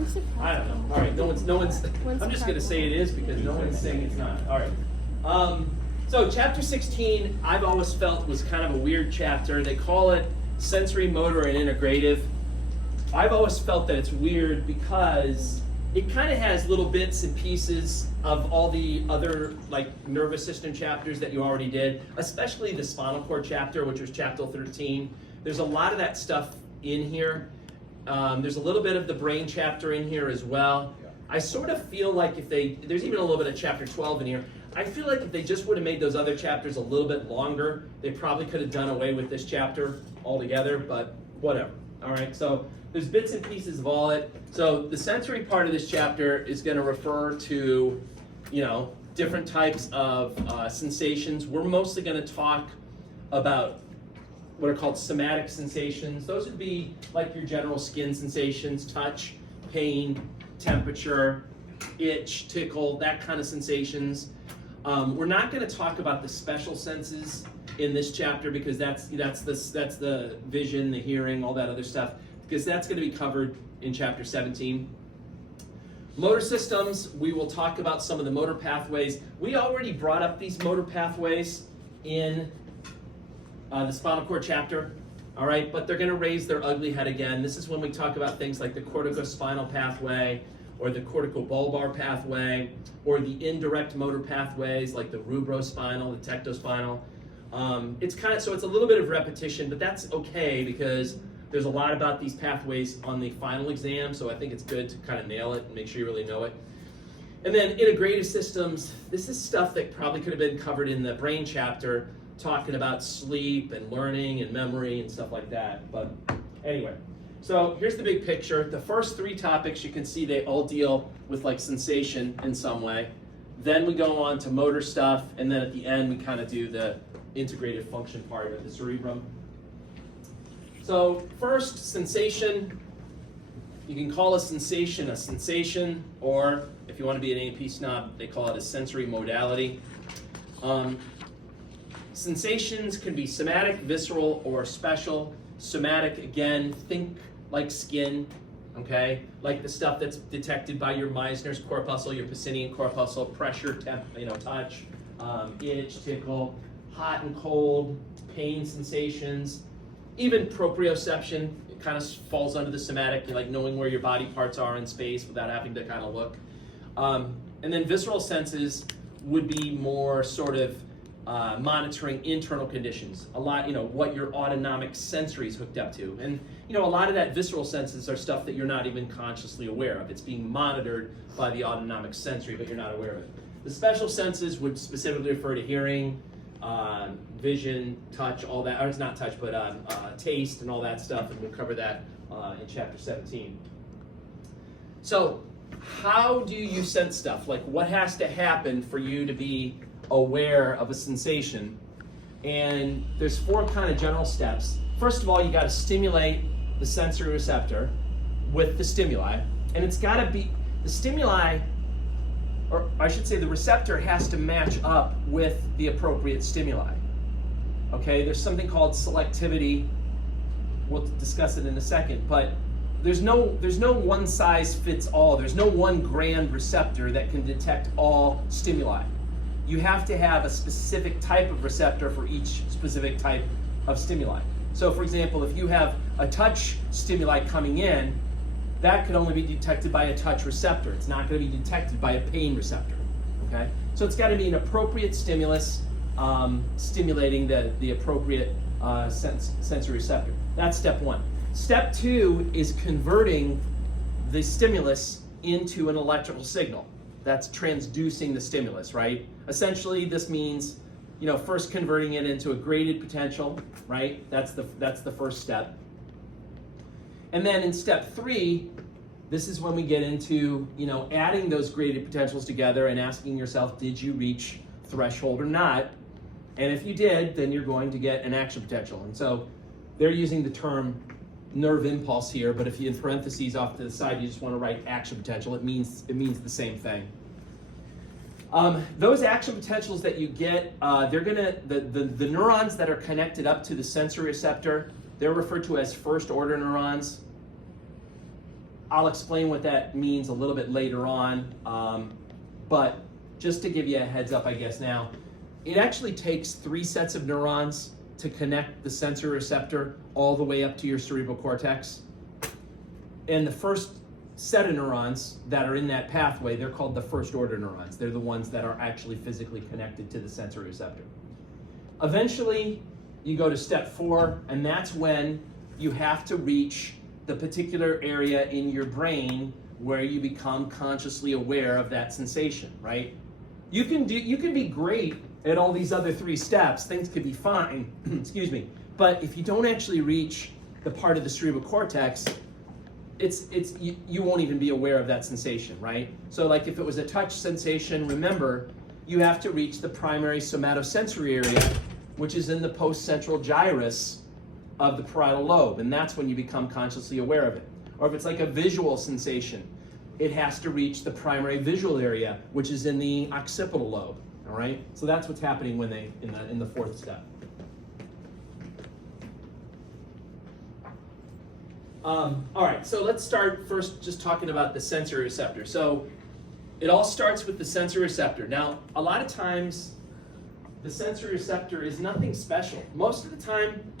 When's the I don't know. All right, no one's. I'm just gonna say it is because no one's saying it's not. All right. So chapter 16, I've always felt was kind of a weird chapter. They call it sensory, motor, and integrative. I've always felt that it's weird because it kind of has little bits and pieces of all the other like nervous system chapters that you already did, especially the spinal cord chapter, which was chapter 13. There's a lot of that stuff in here. There's a little bit of the brain chapter in here as well. I sort of feel like there's even a little bit of chapter 12 in here. I feel like if they just would have made those other chapters a little bit longer, they probably could have done away with this chapter altogether, but whatever. All right, so there's bits and pieces of all it. So the sensory part of this chapter is going to refer to, different types of sensations. We're mostly going to talk about what are called somatic sensations. Those would be like your general skin sensations, touch, pain, temperature, itch, tickle, that kind of sensations. We're not going to talk about the special senses in this chapter because that's the vision, the hearing, all that other stuff, because that's going to be covered in chapter 17. Motor systems, we will talk about some of the motor pathways. We already brought up these motor pathways in the spinal cord chapter, all right, but they're going to raise their ugly head again. This is when we talk about things like the corticospinal pathway or the corticobulbar pathway or the indirect motor pathways like the rubrospinal, the tectospinal. So it's a little bit of repetition, but that's okay because there's a lot about these pathways on the final exam, so I think it's good to kind of nail it and make sure you really know it. And then integrative systems, this is stuff that probably could have been covered in the brain chapter, talking about sleep and learning and memory and stuff like that. But anyway, so here's the big picture. The first three topics, you can see they all deal with like sensation in some way. Then we go on to motor stuff, and then at the end we kind of do the integrative function part of the cerebrum. So first, sensation. You can call a sensation, or if you want to be an AP snob, they call it a sensory modality. Sensations can be somatic, visceral, or special. Somatic, again, think like skin, okay? Like the stuff that's detected by your Meissner's corpuscle, your Pacinian corpuscle, pressure, touch, itch, tickle, hot and cold, pain sensations, even proprioception. It kind of falls under the somatic, like knowing where your body parts are in space without having to kind of look. And then visceral senses would be more sort of monitoring internal conditions, a lot, what your autonomic sensory is hooked up to. And, a lot of that visceral senses are stuff that you're not even consciously aware of. It's being monitored by the autonomic sensory, but you're not aware of it. The special senses would specifically refer to hearing, vision, touch, all that, or it's not touch, but taste and all that stuff, and we'll cover that in chapter 17. So, how do you sense stuff? Like, what has to happen for you to be aware of a sensation? And there's four kind of general steps. First of all, you got to stimulate the sensory receptor with the stimuli, and it's got to be the stimuli, or I should say the receptor has to match up with the appropriate stimuli. Okay, there's something called selectivity. We'll discuss it in a second, but there's no one size fits all. There's no one grand receptor that can detect all stimuli. You have to have a specific type of receptor for each specific type of stimuli. So for example, if you have a touch stimuli coming in, that could only be detected by a touch receptor. It's not going to be detected by a pain receptor. Okay? So it's got to be an appropriate stimulus stimulating the appropriate sensory receptor. That's step one. Step two is converting the stimulus into an electrical signal. That's transducing the stimulus, right? Essentially, this means, first converting it into a graded potential, right? That's the first step. And then in step three, this is when we get into, adding those graded potentials together and asking yourself, did you reach threshold or not? And if you did, then you're going to get an action potential. And so they're using the term nerve impulse here, but if you in parentheses off to the side, you just want to write action potential, it means the same thing. Those action potentials that you get, they're gonna the neurons that are connected up to the sensory receptor, they're referred to as first order neurons. I'll explain what that means a little bit later on, but just to give you a heads up, I guess now, it actually takes 3 sets of neurons to connect the sensory receptor all the way up to your cerebral cortex. And the first set of neurons that are in that pathway, they're called the first order neurons. They're the ones that are actually physically connected to the sensory receptor. Eventually, you go to step 4, and that's when you have to reach the particular area in your brain where you become consciously aware of that sensation, right? You can be great at all these other 3 steps, things could be fine, excuse me, but if you don't actually reach the part of the cerebral cortex, you won't even be aware of that sensation, right? So like if it was a touch sensation, remember, you have to reach the primary somatosensory area, which is in the post-central gyrus of the parietal lobe, and that's when you become consciously aware of it. Or if it's like a visual sensation, it has to reach the primary visual area, which is in the occipital lobe, all right? So that's what's happening when in the 4th step. All right, so let's start first just talking about the sensory receptor. So it all starts with the sensory receptor. Now, a lot of times, the sensory receptor is nothing special. Most of the time,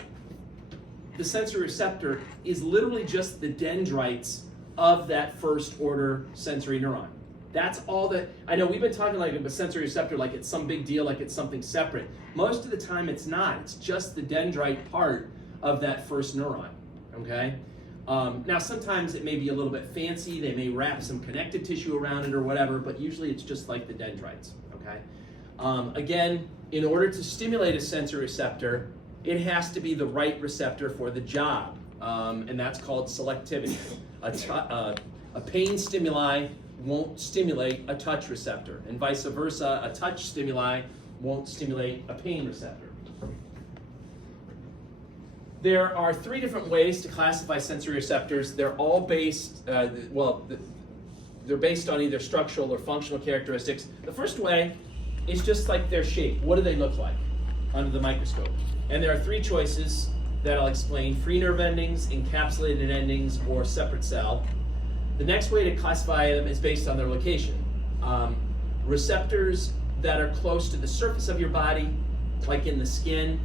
the sensory receptor is literally just the dendrites of that first order sensory neuron. That's all that, I know we've been talking like a sensory receptor like it's some big deal, like it's something separate. Most of the time it's not. It's just the dendrite part of that first neuron, okay? Now sometimes it may be a little bit fancy, they may wrap some connective tissue around it or whatever, but usually it's just like the dendrites, okay? Again, in order to stimulate a sensory receptor, it has to be the right receptor for the job, and that's called selectivity. A pain stimuli won't stimulate a touch receptor, and vice versa, a touch stimuli won't stimulate a pain receptor. There are 3 different ways to classify sensory receptors. They're all based, they're based on either structural or functional characteristics. The first way is just like their shape. What do they look like under the microscope? And there are 3 choices that I'll explain: free nerve endings, encapsulated endings, or separate cell. The next way to classify them is based on their location. Receptors that are close to the surface of your body, like in the skin,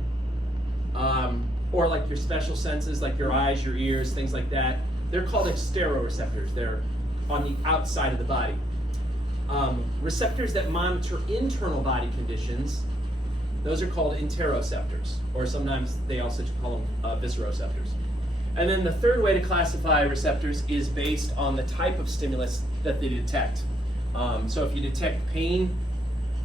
or like your special senses, like your eyes, your ears, things like that, they're called exteroreceptors. They're on the outside of the body. Receptors that monitor internal body conditions, those are called interoceptors, or sometimes they also call them visceroceptors. And then the third way to classify receptors is based on the type of stimulus that they detect. So if you detect pain,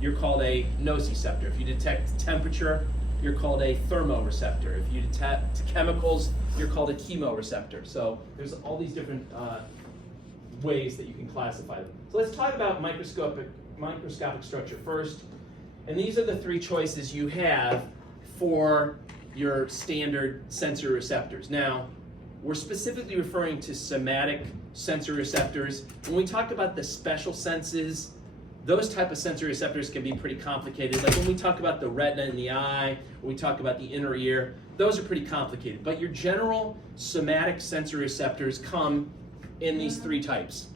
you're called a nociceptor. If you detect temperature, you're called a thermoreceptor. If you detect chemicals, you're called a chemoreceptor. So there's all these different ways that you can classify them. So let's talk about microscopic structure first. And these are the 3 choices you have for your standard sensory receptors. Now, we're specifically referring to somatic sensory receptors. When we talk about the special senses, those type of sensory receptors can be pretty complicated. Like when we talk about the retina in the eye, when we talk about the inner ear, those are pretty complicated. But your general somatic sensory receptors come in these 3 types.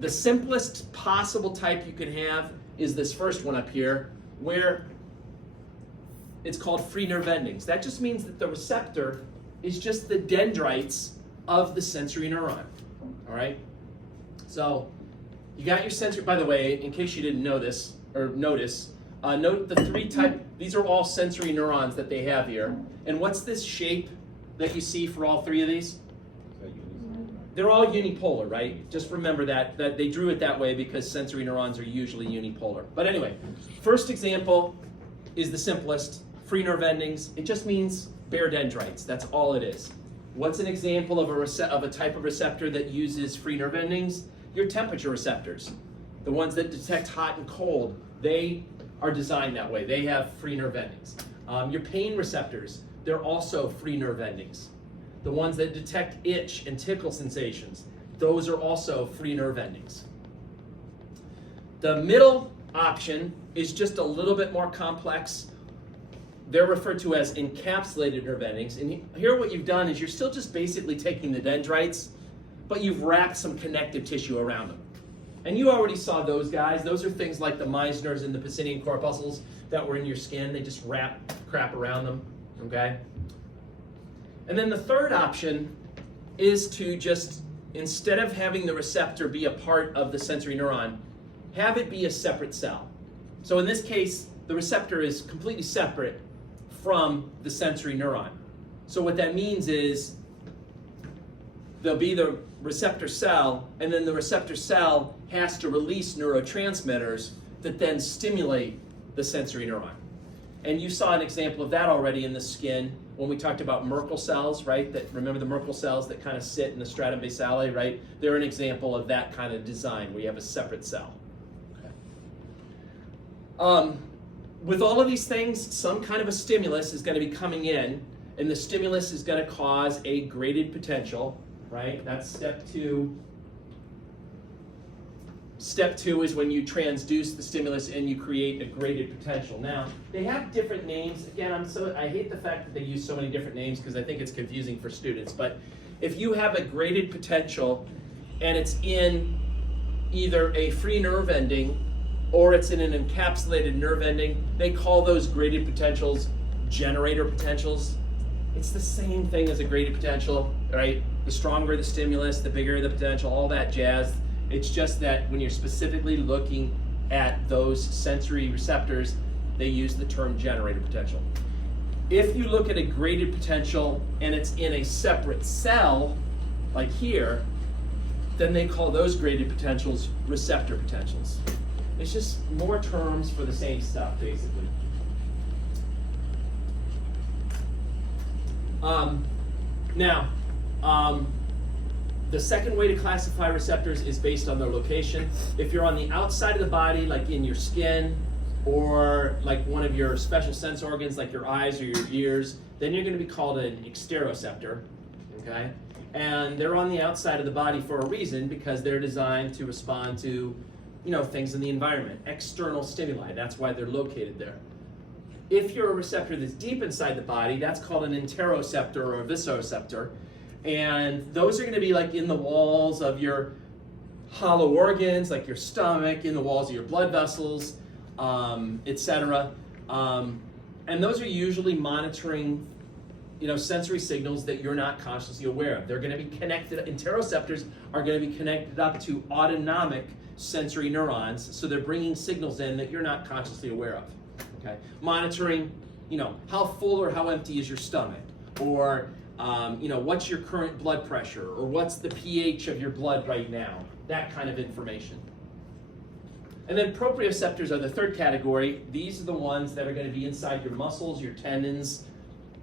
The simplest possible type you can have is this first one up here, where it's called free nerve endings. That just means that the receptor is just the dendrites of the sensory neuron, all right? So you got your sensory, by the way, in case you didn't know this, or notice, note the 3 type, these are all sensory neurons that they have here. And what's this shape that you see for all 3 of these? They're all unipolar, right? Just remember that they drew it that way because sensory neurons are usually unipolar. But anyway, first example is the simplest, free nerve endings. It just means bare dendrites, that's all it is. What's an example of a type of receptor that uses free nerve endings? Your temperature receptors. The ones that detect hot and cold, they are designed that way. They have free nerve endings. Your pain receptors, they're also free nerve endings. The ones that detect itch and tickle sensations, those are also free nerve endings. The middle option is just a little bit more complex. They're referred to as encapsulated nerve endings. And here what you've done is you're still just basically taking the dendrites, but you've wrapped some connective tissue around them. And you already saw those guys. Those are things like the Meissners and the Pacinian corpuscles that were in your skin. They just wrap crap around them, okay? And then the third option is to just, instead of having the receptor be a part of the sensory neuron, have it be a separate cell. So in this case, the receptor is completely separate from the sensory neuron. So what that means is there'll be the receptor cell, and then the receptor cell has to release neurotransmitters that then stimulate the sensory neuron. And you saw an example of that already in the skin when we talked about Merkel cells, right? That, remember the Merkel cells that kind of sit in the stratum basale, right? They're an example of that kind of design where you have a separate cell. Okay. With all of these things, some kind of a stimulus is going to be coming in, and the stimulus is going to cause a graded potential, right? That's step 2. Step 2 is when you transduce the stimulus and you create a graded potential. Now, they have different names. Again, I hate the fact that they use so many different names because I think it's confusing for students. But if you have a graded potential and it's in either a free nerve ending or it's in an encapsulated nerve ending, they call those graded potentials generator potentials. It's the same thing as a graded potential, right? The stronger the stimulus, the bigger the potential, all that jazz. It's just that when you're specifically looking at those sensory receptors, they use the term generator potential. If you look at a graded potential and it's in a separate cell, like here, then they call those graded potentials receptor potentials. It's just more terms for the same stuff, basically. The second way to classify receptors is based on their location. If you're on the outside of the body, like in your skin, or like one of your special sense organs, like your eyes or your ears, then you're going to be called an exteroceptor, okay? And they're on the outside of the body for a reason, because they're designed to respond to, things in the environment, external stimuli. That's why they're located there. If you're a receptor that's deep inside the body, that's called an interoceptor or a viscoreceptor. And those are going to be like in the walls of your hollow organs, like your stomach, in the walls of your blood vessels, etc. And those are usually monitoring, sensory signals that you're not consciously aware of. They're going to be connected. Interoceptors are going to be connected up to autonomic sensory neurons, so they're bringing signals in that you're not consciously aware of. Okay, monitoring, how full or how empty is your stomach, or what's your current blood pressure, or what's the pH of your blood right now, that kind of information. And then proprioceptors are the third category. These are the ones that are going to be inside your muscles, your tendons,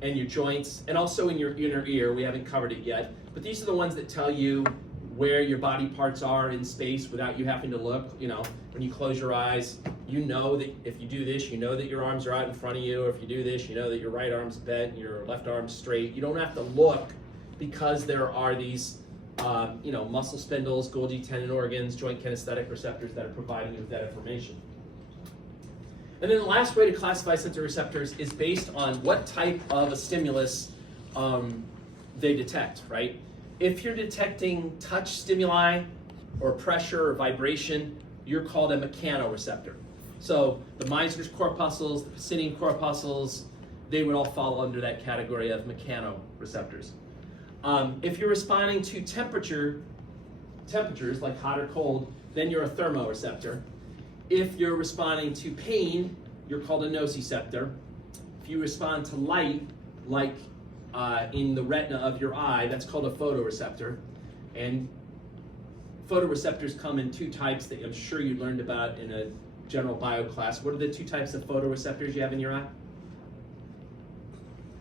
and your joints, and also in your inner ear. We haven't covered it yet, but these are the ones that tell you where your body parts are in space without you having to look. When you close your eyes, you know that if you do this, you know that your arms are out in front of you, or if you do this, you know that your right arm's bent and your left arm's straight. You don't have to look, because there are these muscle spindles, Golgi tendon organs, joint kinesthetic receptors that are providing you with that information. And then the last way to classify sensory receptors is based on what type of a stimulus they detect, right? If you're detecting touch stimuli or pressure or vibration, you're called a mechanoreceptor. So the Meissner's corpuscles, the Pacinian corpuscles, they would all fall under that category of mechanoreceptors. If you're responding to temperatures like hot or cold, then you're a thermoreceptor. If you're responding to pain, you're called a nociceptor. If you respond to light, like in the retina of your eye, that's called a photoreceptor. And photoreceptors come in two types that I'm sure you learned about in a general bio class. What are the two types of photoreceptors you have in your eye?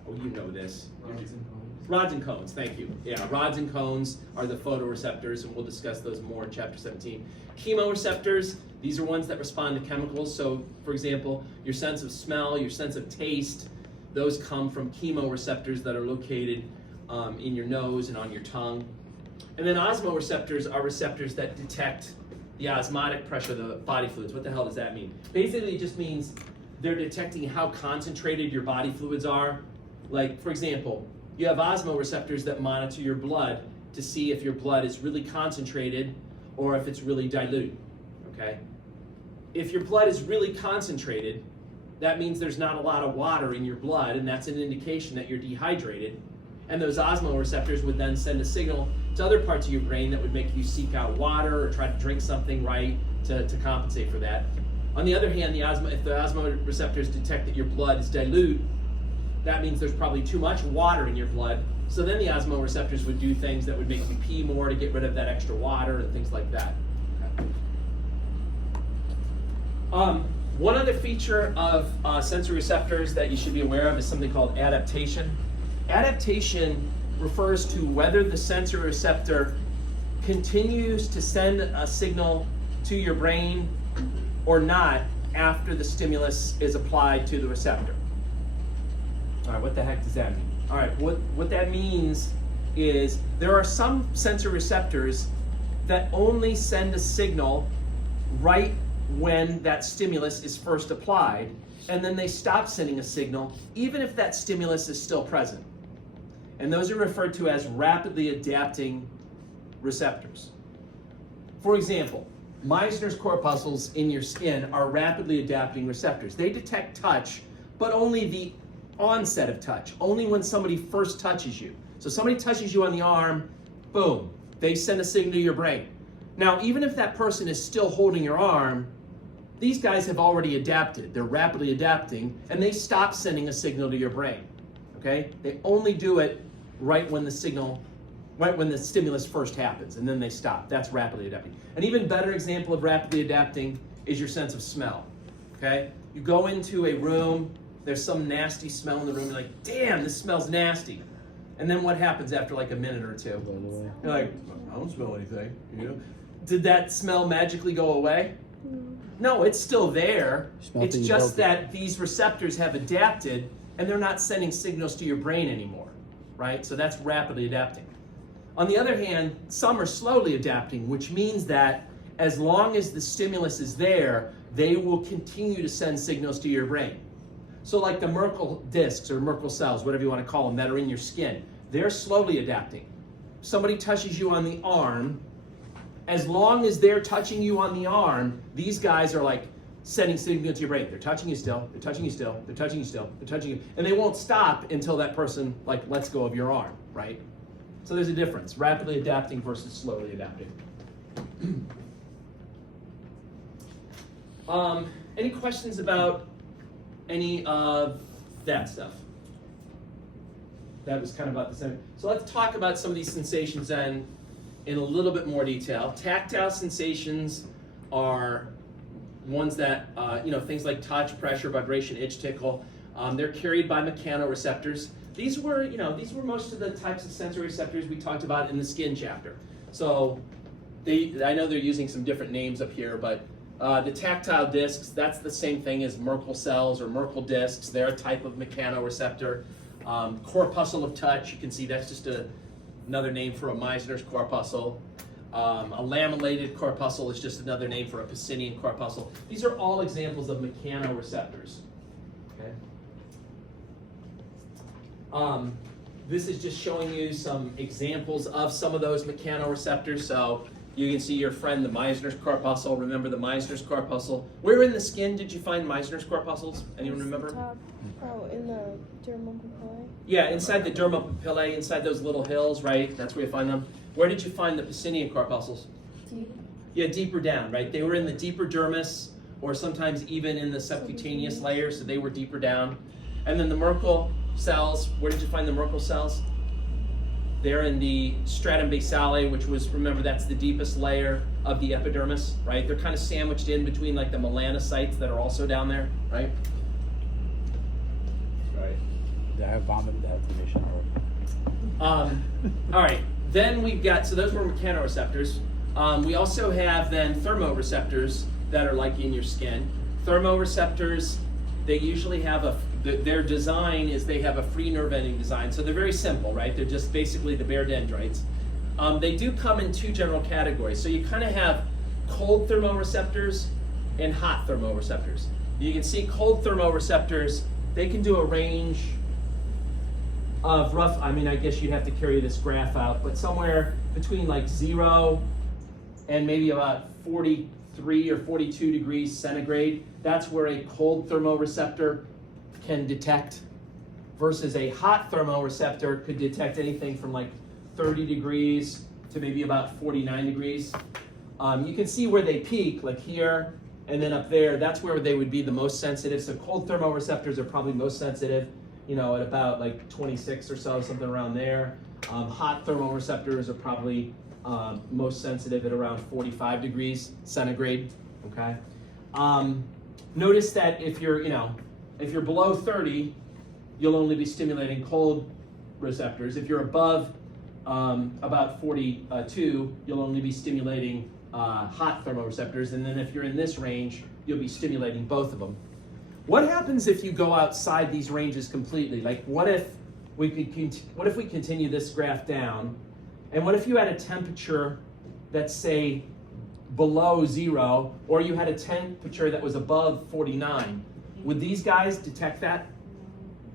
Oh, you know this. Rods and cones. Rods and cones, thank you. Yeah, rods and cones are the photoreceptors, and we'll discuss those more in chapter 17. Chemoreceptors, these are ones that respond to chemicals. So, for example, your sense of smell, your sense of taste, those come from chemoreceptors that are located in your nose and on your tongue. And then osmoreceptors are receptors that detect the osmotic pressure of the body fluids. What the hell does that mean? Basically, it just means they're detecting how concentrated your body fluids are. Like, for example, you have osmoreceptors that monitor your blood to see if your blood is really concentrated or if it's really dilute, okay? If your blood is really concentrated, that means there's not a lot of water in your blood, and that's an indication that you're dehydrated. And those osmoreceptors would then send a signal to other parts of your brain that would make you seek out water or try to drink something, right, to compensate for that. On the other hand, if the osmoreceptors detect that your blood is dilute, that means there's probably too much water in your blood. So then the osmoreceptors would do things that would make you pee more to get rid of that extra water and things like that. One other feature of sensory receptors that you should be aware of is something called adaptation. Adaptation refers to whether the sensory receptor continues to send a signal to your brain or not after the stimulus is applied to the receptor. All right, what the heck does that mean? All right, what that means is there are some sensory receptors that only send a signal right when that stimulus is first applied, and then they stop sending a signal even if that stimulus is still present. And those are referred to as rapidly adapting receptors. For example, Meissner's corpuscles in your skin are rapidly adapting receptors. They detect touch, but only the onset of touch, only when somebody first touches you. So somebody touches you on the arm, boom, they send a signal to your brain. Now, even if that person is still holding your arm, these guys have already adapted. They're rapidly adapting, and they stop sending a signal to your brain. Okay? They only do it right when the stimulus first happens, and then they stop. That's rapidly adapting. An even better example of rapidly adapting is your sense of smell. Okay? You go into a room, there's some nasty smell in the room, you're like, damn, this smells nasty. And then what happens after like a minute or two? You're like, I don't smell anything. You know? Did that smell magically go away? No, it's still there. It's just that these receptors have adapted and they're not sending signals to your brain anymore, right? So that's rapidly adapting. On the other hand, some are slowly adapting, which means that as long as the stimulus is there, they will continue to send signals to your brain. So like the Merkel discs or Merkel cells, whatever you want to call them, that are in your skin, they're slowly adapting. Somebody touches you on the arm, as long as they're touching you on the arm, these guys are like sending signals to your brain. They're touching you still, they're touching you still, they're touching you still, they're touching you, and they won't stop until that person like lets go of your arm, right? So there's a difference, rapidly adapting versus slowly adapting. Any questions about any of that stuff? That was kind of about the same. So let's talk about some of these sensations then in a little bit more detail. Tactile sensations are ones that, things like touch, pressure, vibration, itch, tickle, they're carried by mechanoreceptors. These were most of the types of sensory receptors we talked about in the skin chapter. So I know they're using some different names up here, but the tactile discs, that's the same thing as Merkel cells or Merkel discs. They're a type of mechanoreceptor. Corpuscle of touch, you can see that's just another name for a Meissner's corpuscle. A lamellated corpuscle is just another name for a Pacinian corpuscle. These are all examples of mechanoreceptors. Okay. This is just showing you some examples of some of those mechanoreceptors. So you can see your friend, the Meissner's corpuscle. Remember the Meissner's corpuscle? Where in the skin did you find Meissner's corpuscles? Anyone remember? In the dermal papillae. Yeah, inside the dermal papillae, inside those little hills, right? That's where you find them. Where did you find the Pacinian corpuscles? Deep. Yeah, deeper down, right? They were in the deeper dermis, or sometimes even in the subcutaneous layer, so they were deeper down. And then the Merkel cells, where did you find the Merkel cells? They're in the stratum basale, which was, remember, that's the deepest layer of the epidermis, right? They're kind of sandwiched in between like the melanocytes that are also down there, right? Right. I have vomited that information already. All right, then we've got, so those were mechanoreceptors. We also have then thermoreceptors that are like in your skin. Thermoreceptors, they usually have their design is they have a free nerve ending design. So they're very simple, right? They're just basically the bare dendrites. They do come in two general categories. So you kind of have cold thermoreceptors and hot thermoreceptors. You can see cold thermoreceptors, they can do a range of rough, I mean, I guess you'd have to carry this graph out, but somewhere between like 0 and maybe about 43 or 42 degrees centigrade, that's where a cold thermoreceptor can detect, versus a hot thermoreceptor could detect anything from like 30 degrees to maybe about 49 degrees. You can see where they peak, like here, and then up there, that's where they would be the most sensitive. So cold thermoreceptors are probably most sensitive, you know, at about like 26 or so, something around there. Hot thermoreceptors are probably most sensitive at around 45 degrees centigrade, okay? Notice that if you're, you know, if you're below 30, you'll only be stimulating cold receptors. If you're above about 42, you'll only be stimulating hot thermoreceptors, and then if you're in this range, you'll be stimulating both of them. What happens if you go outside these ranges completely? Like, what if we continue this graph down, and what if you had a temperature that's, say, below 0, or you had a temperature that was above 49? Would these guys detect that?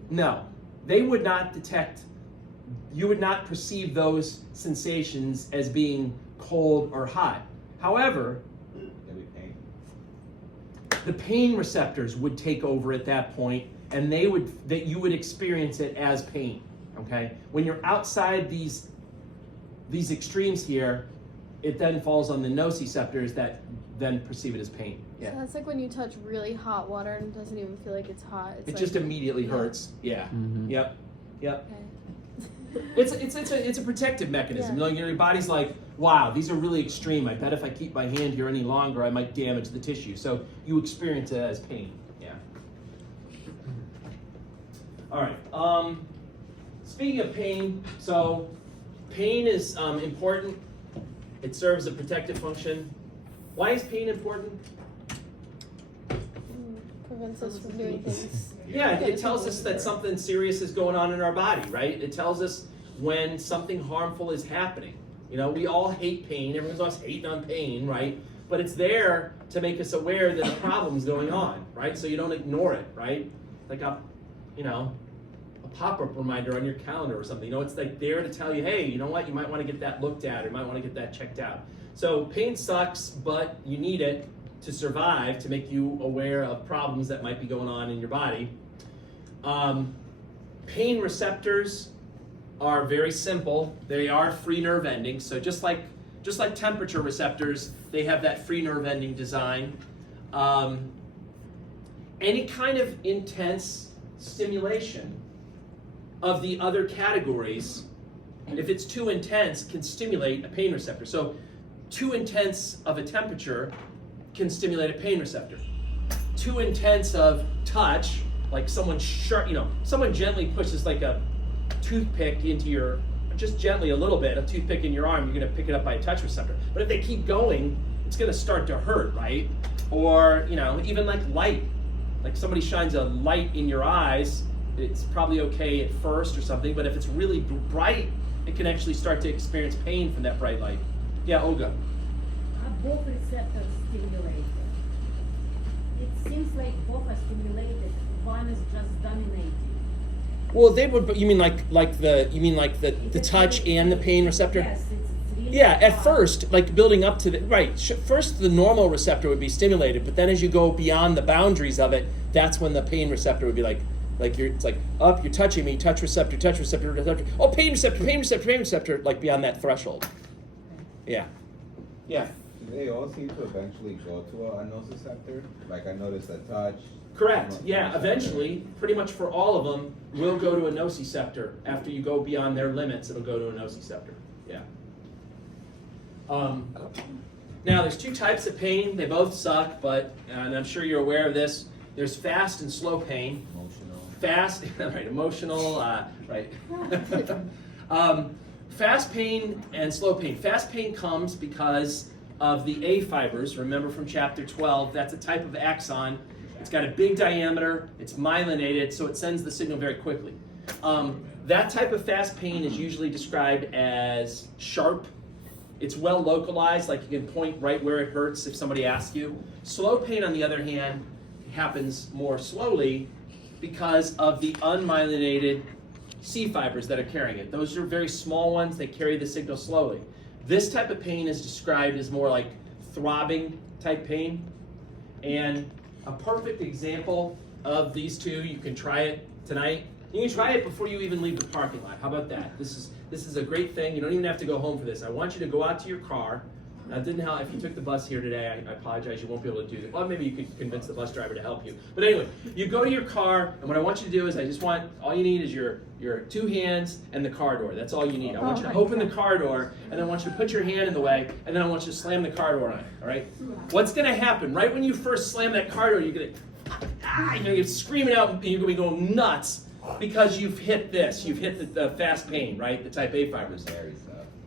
No, they would not detect. You would not perceive those sensations as being cold or hot. However, the pain receptors would take over at that point, and you would experience it as pain. Okay, when you're outside these extremes here, it then falls on the nociceptors that then perceive it as pain. Yeah. So that's like when you touch really hot water and it doesn't even feel like it's hot. It's It like, just immediately hurts. Yeah. Mhm. Yep. Yep. Okay. It's a protective mechanism. Yeah. You know, your body's like, wow, these are really extreme. I bet if I keep my hand here any longer, I might damage the tissue. So you experience it as pain. Yeah. All right. Speaking of pain, so pain is important. It serves a protective function. Why is pain important? Prevents us from doing things. Yeah, it tells us that something serious is going on in our body, right? It tells us when something harmful is happening. You know, we all hate pain. Everyone's always hating on pain, right? But it's there to make us aware that a problem's going on, right? So you don't ignore it, right? Like a pop-up reminder on your calendar or something. You know, it's like there to tell you, hey, you know what? You might want to get that looked at, or you might want to get that checked out. So pain sucks, but you need it to survive, to make you aware of problems that might be going on in your body. Pain receptors are very simple. They are free nerve endings. So just like temperature receptors, they have that free nerve ending design. Any kind of intense stimulation of the other categories, if it's too intense, can stimulate a pain receptor. So too intense of a temperature can stimulate a pain receptor. Too intense of touch, like someone gently pushes like a toothpick into your, just gently a little bit, a toothpick in your arm, you're gonna pick it up by a touch receptor. But if they keep going, it's gonna start to hurt, right? Or, you know, even like light, like somebody shines a light in your eyes, it's probably okay at first or something, but if it's really bright, it can actually start to experience pain from that bright light. Yeah, Olga. Are both receptors stimulated? It seems like both are stimulated. One is just dominating. Well, they would. You mean like the touch and the pain receptor? Yes, it's really Yeah, at hard. first, like building up to the right. First, the normal receptor would be stimulated, but then as you go beyond the boundaries of it, that's when the pain receptor would be like it's like up. You're touching me. Touch receptor. Touch receptor. Receptor. Oh, pain receptor. Pain receptor. Pain receptor. Like beyond that threshold. Yeah. Yeah. They all seem to eventually go to a nociceptor. Like I noticed that touch. Correct. Yeah. Eventually, pretty much for all of them, will go to a nociceptor. After you go beyond their limits, it'll go to a nociceptor. Yeah. Now, there's two types of pain. They both suck, but and I'm sure you're aware of this. There's fast and slow pain. Emotional. Fast, right? Emotional, right? Fast pain and slow pain. Fast pain comes because of the A fibers. Remember from chapter 12, that's a type of axon. It's got a big diameter, it's myelinated, so it sends the signal very quickly. That type of fast pain is usually described as sharp. It's well localized, like you can point right where it hurts if somebody asks you. Slow pain, on the other hand, happens more slowly because of the unmyelinated C fibers that are carrying it. Those are very small ones. They carry the signal slowly. This type of pain is described as more like throbbing type pain. And a perfect example of these two, you can try it tonight. You can try it before you even leave the parking lot. How about that? This is a great thing. You don't even have to go home for this. I want you to go out to your car. Now, it didn't help if you took the bus here today. I apologize. You won't be able to do that. Well, maybe you could convince the bus driver to help you. But anyway, you go to your car, and what I want you to do is all you need is your 2 hands and the car door. That's all you need. I want you to open the car door, and then I want you to put your hand in the way, and then I want you to slam the car door on it. All right? What's going to happen right when you first slam that car door? You're going to get screaming out, and you're going to be going nuts because you've hit this. You've hit the fast pain, right? The type A fibers.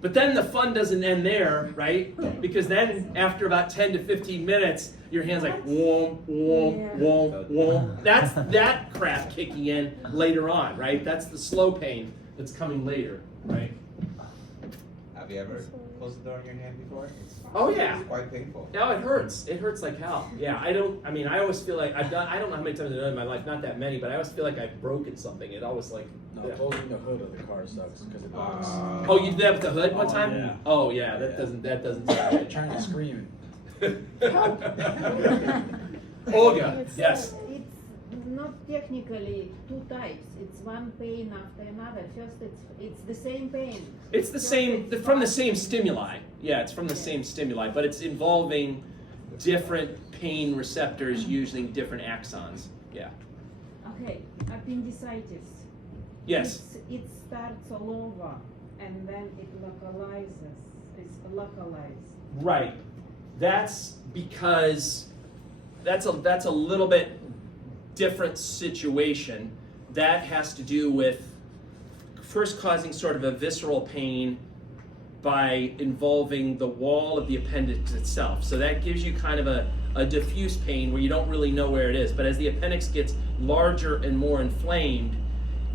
But then the fun doesn't end there, right? Because then after about 10 to 15 minutes, your hand's like, whoom, whoom, whoom, whoom. That's that crap kicking in later on, right? That's the slow pain that's coming later, right? Have you ever closed the door in your hand before? Oh yeah. It's quite painful. No, it hurts. It hurts like hell. Yeah, I always feel like I don't know how many times I've done it in my life, not that many, but I always feel like I've broken something. It always like, No, yeah. closing the hood of the car sucks because it locks. Oh, you did that with the hood one time? Yeah. Oh yeah, that doesn't sound I'm trying to scream. Olga, It's, yes. It's not technically 2 types. It's one pain after another. First, it's the same pain. It's the same, from the same stimuli. Yeah, it's from the same stimuli, but it's involving different pain receptors using different axons. Yeah. Okay, appendicitis. Yes. It starts all over, and then it localizes. It's localized. Right. That's because that's a little bit different situation. That has to do with first causing sort of a visceral pain by involving the wall of the appendix itself. So that gives you kind of a diffuse pain where you don't really know where it is. But as the appendix gets larger and more inflamed,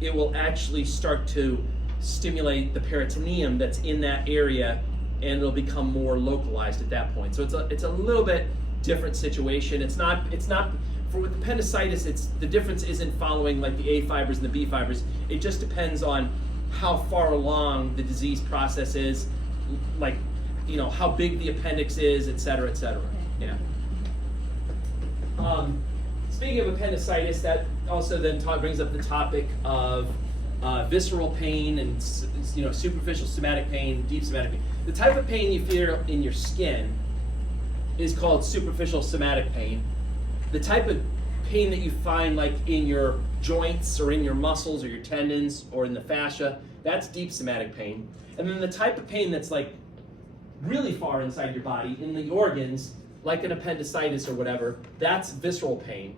it will actually start to stimulate the peritoneum that's in that area, and it'll become more localized at that point. So it's a little bit different situation. It's not for with appendicitis. The difference isn't following like the A fibers and the B fibers. It just depends on how far along the disease process is, like how big the appendix is, et cetera, et cetera. Yeah. Speaking of appendicitis, that also then brings up the topic of visceral pain and superficial somatic pain, deep somatic pain. The type of pain you feel in your skin is called superficial somatic pain. The type of pain that you find like in your joints or in your muscles or your tendons or in the fascia, that's deep somatic pain. And then the type of pain that's like really far inside your body in the organs, like an appendicitis or whatever, that's visceral pain.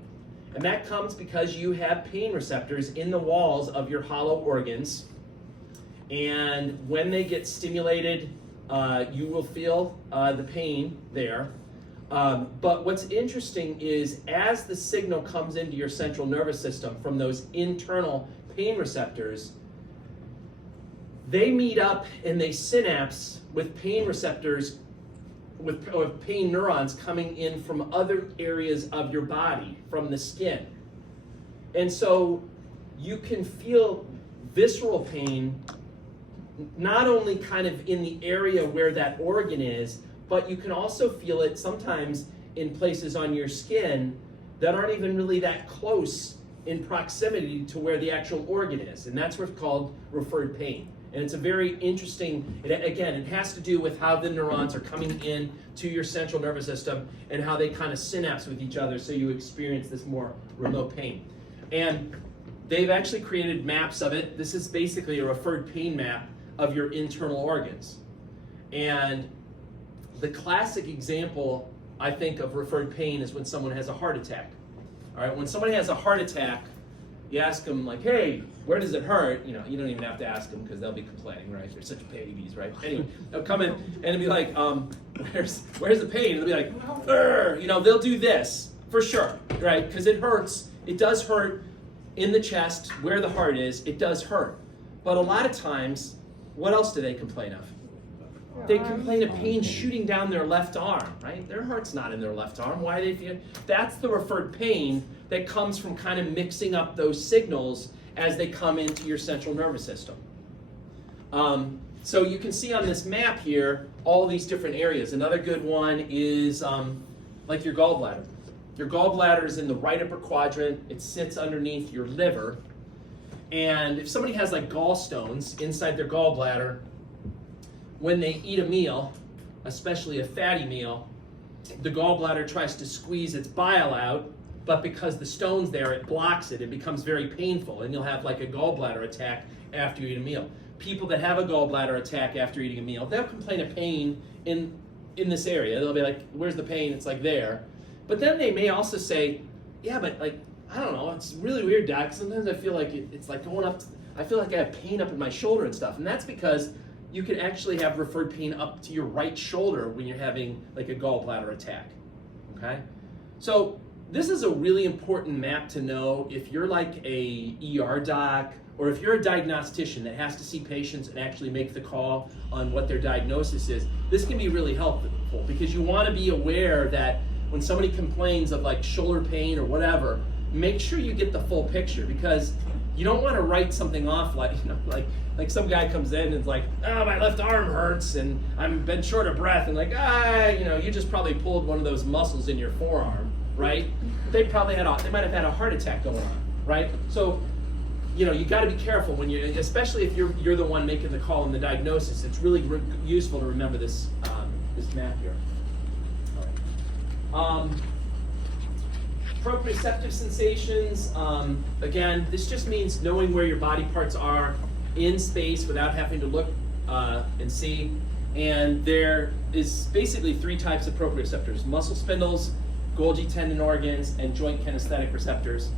And that comes because you have pain receptors in the walls of your hollow organs. And when they get stimulated, you will feel the pain there. But what's interesting is as the signal comes into your central nervous system from those internal pain receptors, they meet up and they synapse with pain receptors, with pain neurons coming in from other areas of your body, from the skin. And so you can feel visceral pain not only kind of in the area where that organ is, but you can also feel it sometimes in places on your skin that aren't even really that close in proximity to where the actual organ is. And that's what's called referred pain. And it's a very interesting, it has to do with how the neurons are coming in to your central nervous system and how they kind of synapse with each other so you experience this more remote pain. And they've actually created maps of it. This is basically a referred pain map of your internal organs. And the classic example, I think, of referred pain is when someone has a heart attack. All right, when somebody has a heart attack, you ask them like, hey, where does it hurt? You don't even have to ask them because they'll be complaining, right? They're such babies, right? Anyway, they'll come in and they'll be like, where's the pain? And they'll be like, "Urgh." They'll do this for sure, right? Because it hurts. It does hurt in the chest where the heart is. It does hurt. But a lot of times, what else do they complain of? They complain of pain shooting down their left arm, right? Their heart's not in their left arm. Why they feel? That's the referred pain that comes from kind of mixing up those signals as they come into your central nervous system. So you can see on this map here all these different areas. Another good one is like your gallbladder. Your gallbladder is in the right upper quadrant. It sits underneath your liver. And if somebody has like gallstones inside their gallbladder, when they eat a meal, especially a fatty meal, the gallbladder tries to squeeze its bile out, but because the stone's there, it blocks it. It becomes very painful, and you'll have like a gallbladder attack after you eat a meal. People that have a gallbladder attack after eating a meal, they'll complain of pain in this area. They'll be like, where's the pain? It's like there. But then they may also say, yeah, but like, I don't know, it's really weird, Doc. Sometimes I feel like it's like going up, I feel like I have pain up in my shoulder and stuff. And that's because you can actually have referred pain up to your right shoulder when you're having like a gallbladder attack, okay? So this is a really important map to know if you're like a ER doc, or if you're a diagnostician that has to see patients and actually make the call on what their diagnosis is. This can be really helpful because you want to be aware that when somebody complains of like shoulder pain or whatever, make sure you get the full picture, because you don't want to write something off like, you know, like some guy comes in and is like, oh, my left arm hurts and I've been short of breath, and like, you know, you just probably pulled one of those muscles in your forearm, right? They probably they might have had a heart attack going on, right? So, you know, you got to be careful when you, especially if you're the one making the call and the diagnosis. It's really useful to remember this this map here. All right. Proprioceptive sensations. Again, this just means knowing where your body parts are in space without having to look and see. And there is basically 3 types of proprioceptors: muscle spindles, Golgi tendon organs, and joint kinesthetic receptors.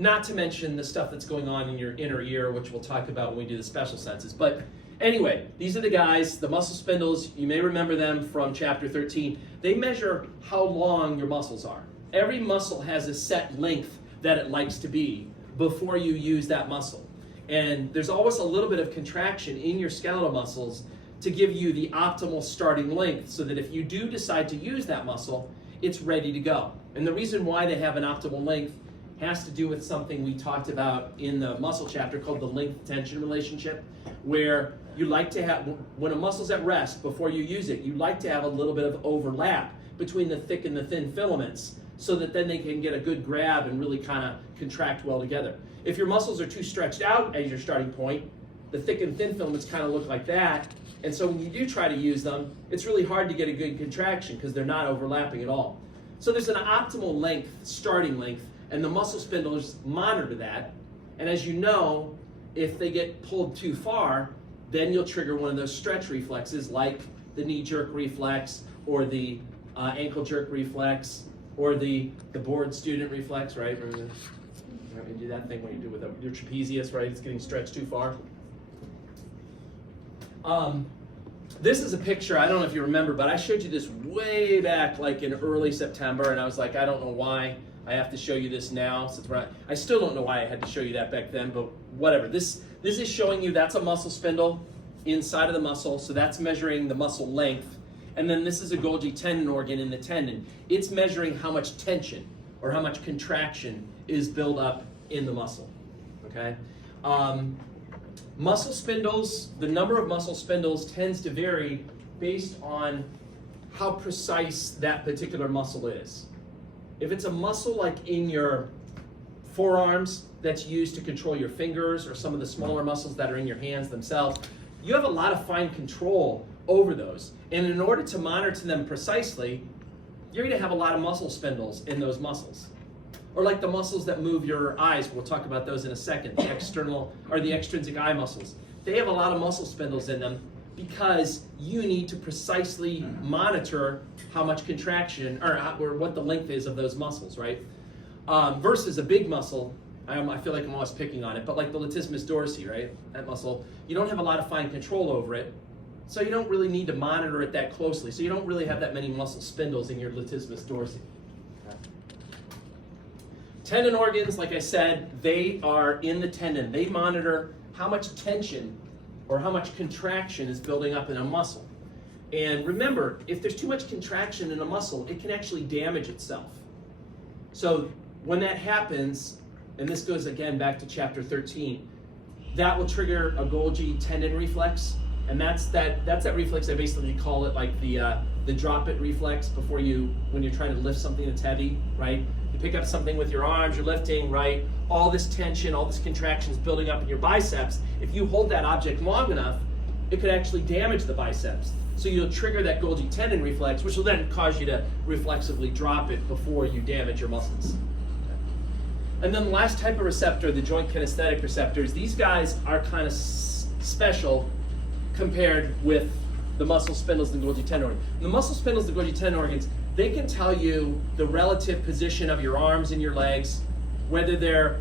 Not to mention the stuff that's going on in your inner ear, which we'll talk about when we do the special senses. But anyway, these are the guys, the muscle spindles. You may remember them from chapter 13. They measure how long your muscles are. Every muscle has a set length that it likes to be before you use that muscle. And there's always a little bit of contraction in your skeletal muscles to give you the optimal starting length so that if you do decide to use that muscle, it's ready to go. And the reason why they have an optimal length has to do with something we talked about in the muscle chapter called the length-tension relationship, where you like to have, when a muscle's at rest before you use it, you like to have a little bit of overlap between the thick and the thin filaments so that then they can get a good grab and really kind of contract well together. If your muscles are too stretched out as your starting point, the thick and thin filaments kind of look like that, and so when you do try to use them, it's really hard to get a good contraction because they're not overlapping at all. So there's an optimal length, starting length, and the muscle spindles monitor that. And as you know, if they get pulled too far, then you'll trigger one of those stretch reflexes like the knee jerk reflex or the ankle jerk reflex or the bored student reflex, right? Remember you do that thing when you do with your trapezius, right? It's getting stretched too far. This is a picture, I don't know if you remember, but I showed you this way back like in early September, and I was like, I don't know why I have to show you this now. Since I still don't know why I had to show you that back then, but whatever. This is showing you that's a muscle spindle inside of the muscle, so that's measuring the muscle length. And then this is a Golgi tendon organ in the tendon. It's measuring how much tension or how much contraction is built up in the muscle, okay? Muscle spindles, the number of muscle spindles tends to vary based on how precise that particular muscle is. If it's a muscle like in your forearms that's used to control your fingers or some of the smaller muscles that are in your hands themselves, you have a lot of fine control over those. And in order to monitor them precisely, you're going to have a lot of muscle spindles in those muscles. Or like the muscles that move your eyes, we'll talk about those in a second, the external or the extrinsic eye muscles. They have a lot of muscle spindles in them because you need to precisely monitor how much contraction or what the length is of those muscles, right? Versus a big muscle, I feel like I'm always picking on it, but like the latissimus dorsi, right? That muscle, you don't have a lot of fine control over it, so you don't really need to monitor it that closely. So you don't really have that many muscle spindles in your latissimus dorsi. Okay. Tendon organs, like I said, they are in the tendon. They monitor how much tension or how much contraction is building up in a muscle. And remember, if there's too much contraction in a muscle, it can actually damage itself. So when that happens, and this goes again back to chapter 13, that will trigger a Golgi tendon reflex, and that's that reflex. I basically call it like the drop it reflex before when you're trying to lift something that's heavy, right? You pick up something with your arms, you're lifting, right? All this tension, all this contraction is building up in your biceps. If you hold that object long enough, it could actually damage the biceps. So you'll trigger that Golgi tendon reflex, which will then cause you to reflexively drop it before you damage your muscles. And then the last type of receptor, the joint kinesthetic receptors, these guys are kind of special compared with the muscle spindles and Golgi tendon organs. The muscle spindles and Golgi tendon organs, they can tell you the relative position of your arms and your legs, whether they're,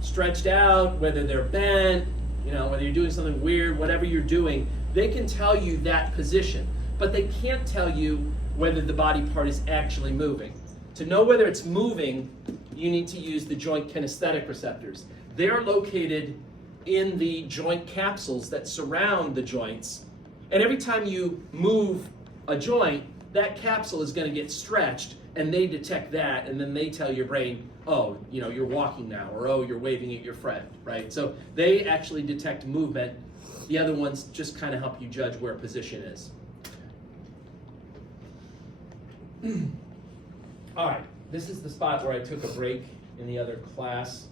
stretched out, whether they're bent, whether you're doing something weird, whatever you're doing, they can tell you that position, but they can't tell you whether the body part is actually moving. To know whether it's moving, you need to use the joint kinesthetic receptors. They are located in the joint capsules that surround the joints, and every time you move a joint, that capsule is going to get stretched, and they detect that, and then they tell your brain, oh, you're walking now, or oh, you're waving at your friend, right? So they actually detect movement. The other ones just kind of help you judge where position is. All right, this is the spot where I took a break in the other class.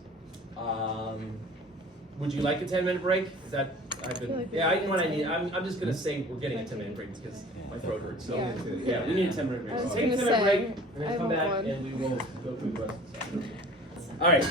Would you like a 10-minute break? Is that I'm just gonna say we're getting a 10-minute break because my throat hurts. So yeah, we need a 10-minute break. I was So take a gonna 10-minute break say, and I then come back want one. and we will go through the rest of the stuff. All right.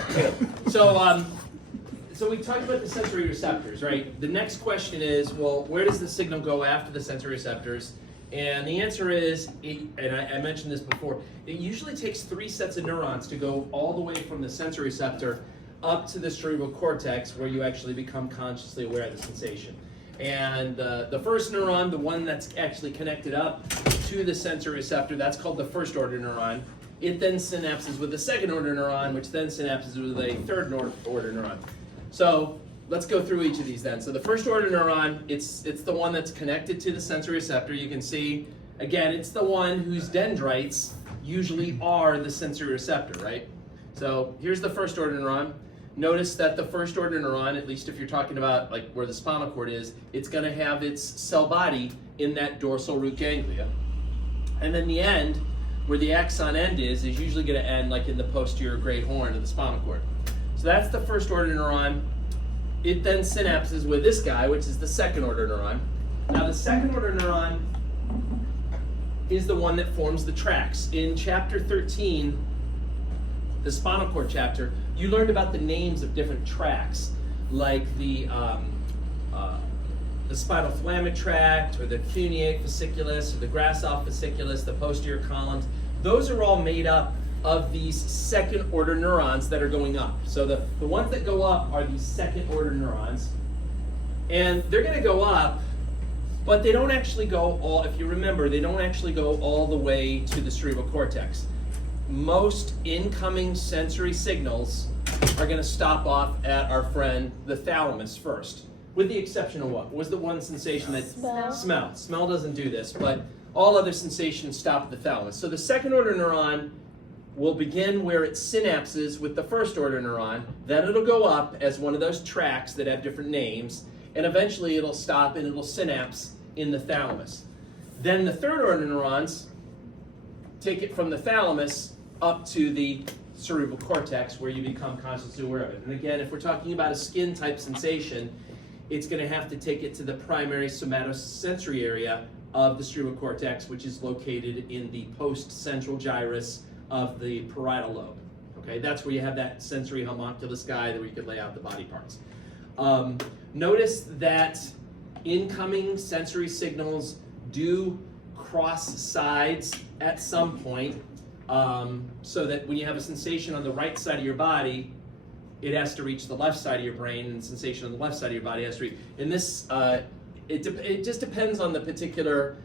So we talked about the sensory receptors, right? The next question is, well, where does the signal go after the sensory receptors? And the answer is, and I mentioned this before, it usually takes 3 sets of neurons to go all the way from the sensory receptor up to the cerebral cortex, where you actually become consciously aware of the sensation. And the first neuron, the one that's actually connected up to the sensory receptor, that's called the first order neuron. It then synapses with the second order neuron, which then synapses with a third order neuron. So let's go through each of these then. So the first order neuron, it's the one that's connected to the sensory receptor. You can see, again, it's the one whose dendrites usually are the sensory receptor, right? So here's the first order neuron. Notice that the first order neuron, at least if you're talking about like where the spinal cord is, it's going to have its cell body in that dorsal root ganglia. And then the end, where the axon end is usually going to end like in the posterior great horn of the spinal cord. So that's the first order neuron. It then synapses with this guy, which is the second order neuron. Now the second order neuron is the one that forms the tracts. In chapter 13, the spinal cord chapter, you learned about the names of different tracts, like the spinal flamet tract, or the cuneate fasciculus, or the Grassoff fasciculus, the posterior columns. Those are all made up of these second order neurons that are going up. So the ones that go up are these second order neurons. And they're going to go up, but they don't actually go all, if you remember, they don't actually go all the way to the cerebral cortex. Most incoming sensory signals are going to stop off at our friend the thalamus first, with the exception of what? Was the one sensation that Smell. Smell doesn't do this, but all other sensations stop at the thalamus. So the second order neuron will begin where it synapses with the first order neuron, then it'll go up as one of those tracts that have different names, and eventually it'll stop and it'll synapse in the thalamus. Then the third order neurons take it from the thalamus up to the cerebral cortex, where you become consciously aware of it. And again, if we're talking about a skin type sensation, it's going to have to take it to the primary somatosensory area of the cerebral cortex, which is located in the post-central gyrus of the parietal lobe. Okay, that's where you have that sensory homunculus guy where you can lay out the body parts. Notice that incoming sensory signals do cross sides at some point, so that when you have a sensation on the right side of your body, it has to reach the left side of your brain, and the sensation on the left side of your body has to reach. In this, it just depends on the particular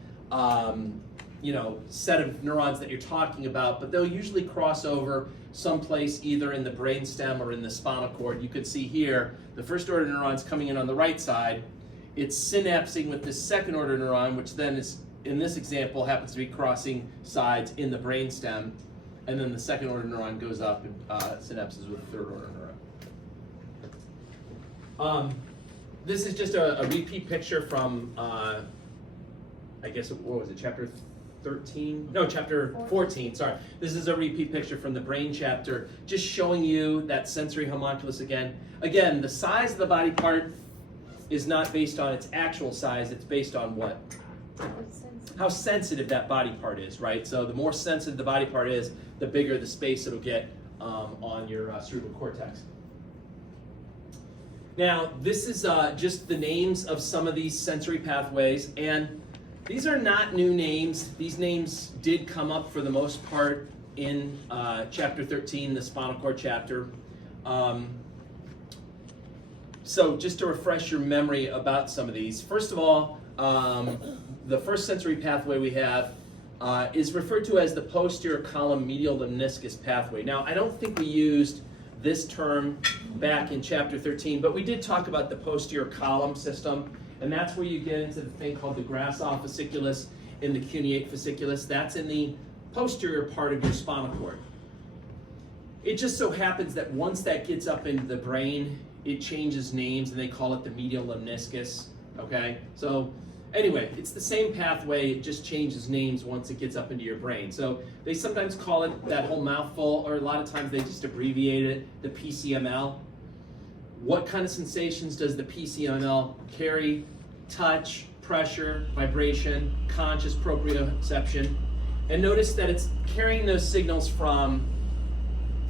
set of neurons that you're talking about, but they'll usually cross over someplace either in the brainstem or in the spinal cord. You could see here the first order neuron's coming in on the right side. It's synapsing with this second order neuron, which then is, in this example, happens to be crossing sides in the brainstem, and then the second order neuron goes up and synapses with the third order neuron. This is just a repeat picture from, I guess, what was it, chapter 13? No, chapter 14, sorry. This is a repeat picture from the brain chapter, just showing you that sensory homunculus again. Again, the size of the body part is not based on its actual size, it's based on what? How sensitive that body part is, right? So the more sensitive the body part is, the bigger the space it'll get on your cerebral cortex. Now, this is just the names of some of these sensory pathways, and these are not new names. These names did come up for the most part in chapter 13, the spinal cord chapter. So just to refresh your memory about some of these, first of all, the first sensory pathway we have is referred to as the posterior column medial lemniscus pathway. Now, I don't think we used this term back in chapter 13, but we did talk about the posterior column system, and that's where you get into the thing called the Grasov fasciculus and the cuneate fasciculus. That's in the posterior part of your spinal cord. It just so happens that once that gets up into the brain, it changes names, and they call it the medial lemniscus, okay? So anyway, it's the same pathway, it just changes names once it gets up into your brain. So they sometimes call it that whole mouthful, or a lot of times they just abbreviate it, the PCML. What kind of sensations does the PCML carry? Touch, pressure, vibration, conscious proprioception. And notice that it's carrying those signals from